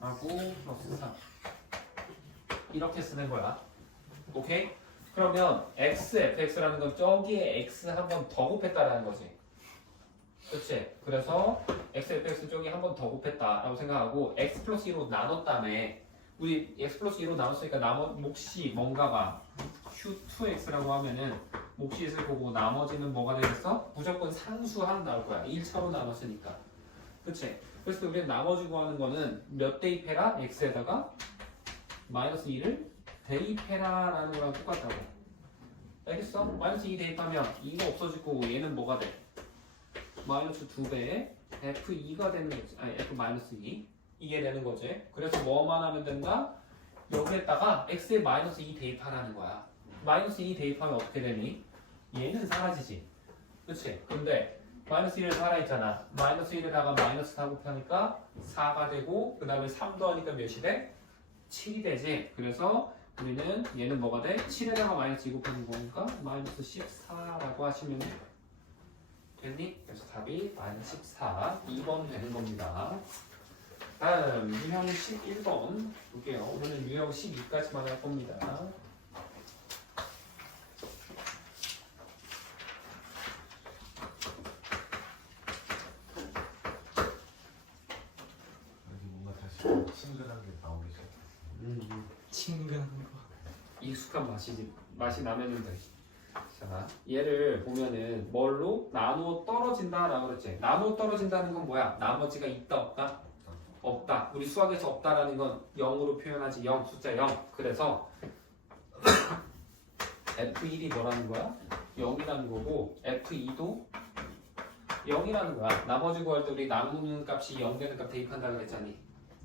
하고 플러스 3 이렇게 쓰는 거야. 오케이? 그러면 x, fx라는 건 저기에 x 한 번 더 곱했다라는 거지. 그치? 그래서 x, fx 쪽이 한 번 더 곱했다라고 생각하고 x 플러스 2로 나눴다며. 우리 x 플러스 2로 나눴으니까 몫이 뭔가 봐. q2x라고 하면은 몫이 있을 거고 나머지는 뭐가 되겠어? 무조건 상수 하나 나올 거야. 1차로 나눴으니까. 그치? 그래서 우리는 나머지 구하는 거는 몇 대입해라? x에다가 마이너스 2를 대입해라 라는 거랑 똑같다고. 알겠어? 마이너스 2 대입하면 2가 없어지고 얘는 뭐가 돼? 마이너스 2배에 f2가 되는 거지. 아니 f 마이너스 2 이게 되는 거지. 그래서 뭐만 하면 된다? 여기에다가 x에 마이너스 2 대입하라는 거야. 마이너스 2 대입하면 어떻게 되니? 얘는 사라지지. 그치? 근데 마이너스 1을 살아있잖아. 마이너스 1에다가 마이너스 4 곱하니까 4가 되고 그 다음에 3 더하니까 몇이 돼? 7이 되지. 그래서 우리는 얘는 뭐가 돼? 7에다가 마이너스 2 곱하는 거니까 마이너스 14라고 하시면 됐니? 그래서 답이 마이너스 14 2번 되는 겁니다. 다음 유형 11번 볼게요. 오늘은 유형 12까지만 할 겁니다. 여기 뭔가 다시 친근한 게 나오기 시작했어. 친근한 거. 익숙한 맛이 나면은 돼. 자, 얘를 보면은 뭘로 나누어 떨어진다라고 그랬지. 나누어 떨어진다는 건 뭐야? 나머지가 있다 없다? 없다. 우리 수학에서 없다라는 건 0으로 표현하지. 0 숫자 0. 그래서 F1이 뭐라는 거야? 0이라는 거고 F2도 0이라는 거야. 나머지 구할 때 우리 나누는 값이 0 되는 값 대입한다 그랬잖니.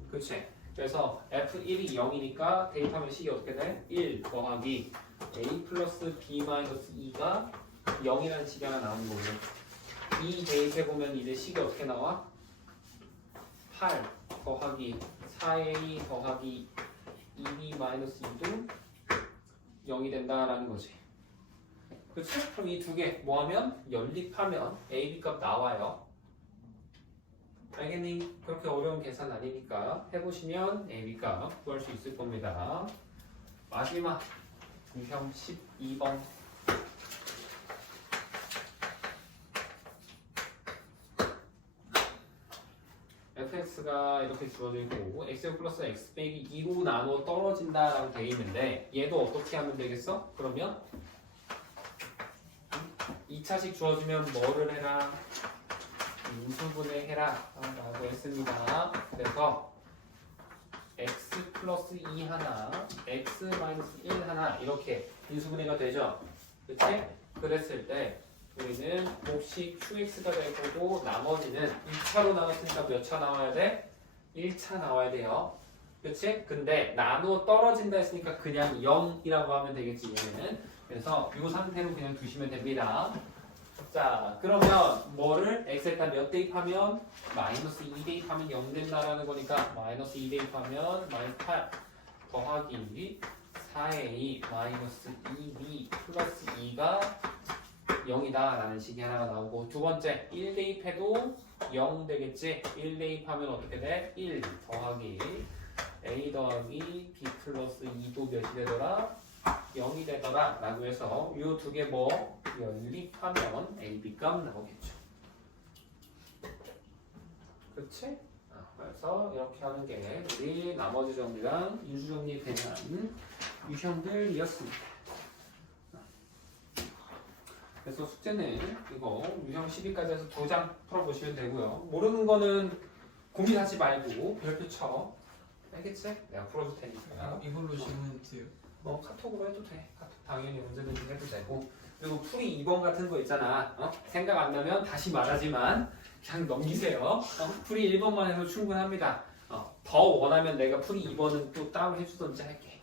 그치? 그래서 F1이 0이니까 대입하면 식이 어떻게 돼? 1 더하기 A 플러스 B 마이너스 2가 0이라는 식이 하나 나오는 거고 2 대입해보면 이제 식이 어떻게 나와? 8 더하기 4A 더하기 2B 마이너스 2도 0이 된다라는 거지. 그치? 그럼 이 두 개 뭐하면? 연립하면 AB 값 나와요. 알겠니? 그렇게 어려운 계산 아니니까 해보시면 AB 값 구할 수 있을 겁니다. 마지막 유형 12번 fx가 이렇게 주어져 있고 x 플러스 x 빼기 2로 나누어 떨어진다라고 되어 있는데 얘도 어떻게 하면 되겠어? 그러면 2차식 주어지면 뭐를 해라? 인수분해 해라 라고 했습니다. 그래서 x 플러스 2 하나, x 마이너스 1 하나 이렇게 인수분해가 되죠. 그치? 그랬을 때 우리는 몫이 qx가 될 거고 나머지는 2차로 나왔으니까 몇 차 나와야 돼? 1차 나와야 돼요. 그치? 근데 나누어 떨어진다 했으니까 그냥 0이라고 하면 되겠지 얘는. 그래서 이 상태로 그냥 두시면 됩니다. 자 그러면 뭐를 x에다 몇 대입하면 마이너스 2 대입하면 0 된다라는 거니까 마이너스 2 대입하면 마이너스 8 더하기 4a 마이너스 2b 플러스 2가 0이다 라는 식이 하나가 나오고 두 번째 1 대입해도 0 되겠지. 1 대입하면 어떻게 돼? 1 더하기 a 더하기 b 플러스 2도 몇이 되더라? 0이 되더라 라고 해서 이 두 개 뭐 연립하면 a, b 값 나오겠죠. 그치? 그래서 이렇게 하는 게 우리 나머지 정리랑 유주 정리에 대한 유형들이었습니다. 그래서 숙제는 이거 유형 12까지 해서 2장 풀어보시면 되고요. 모르는 거는 고민하지 말고 별표 쳐. 알겠지? 내가 풀어줄 테니까. 이걸로 질문 돼요. 카톡으로 해도 돼. 카톡 당연히 언제든지 해도 되고. 그리고 풀이 2번 같은 거 있잖아. 생각 안 나면 다시 말하지만 그냥 넘기세요. 풀이 1번만 해도 충분합니다. 더 원하면 내가 풀이 2번은 또 따로 해주던지 할게.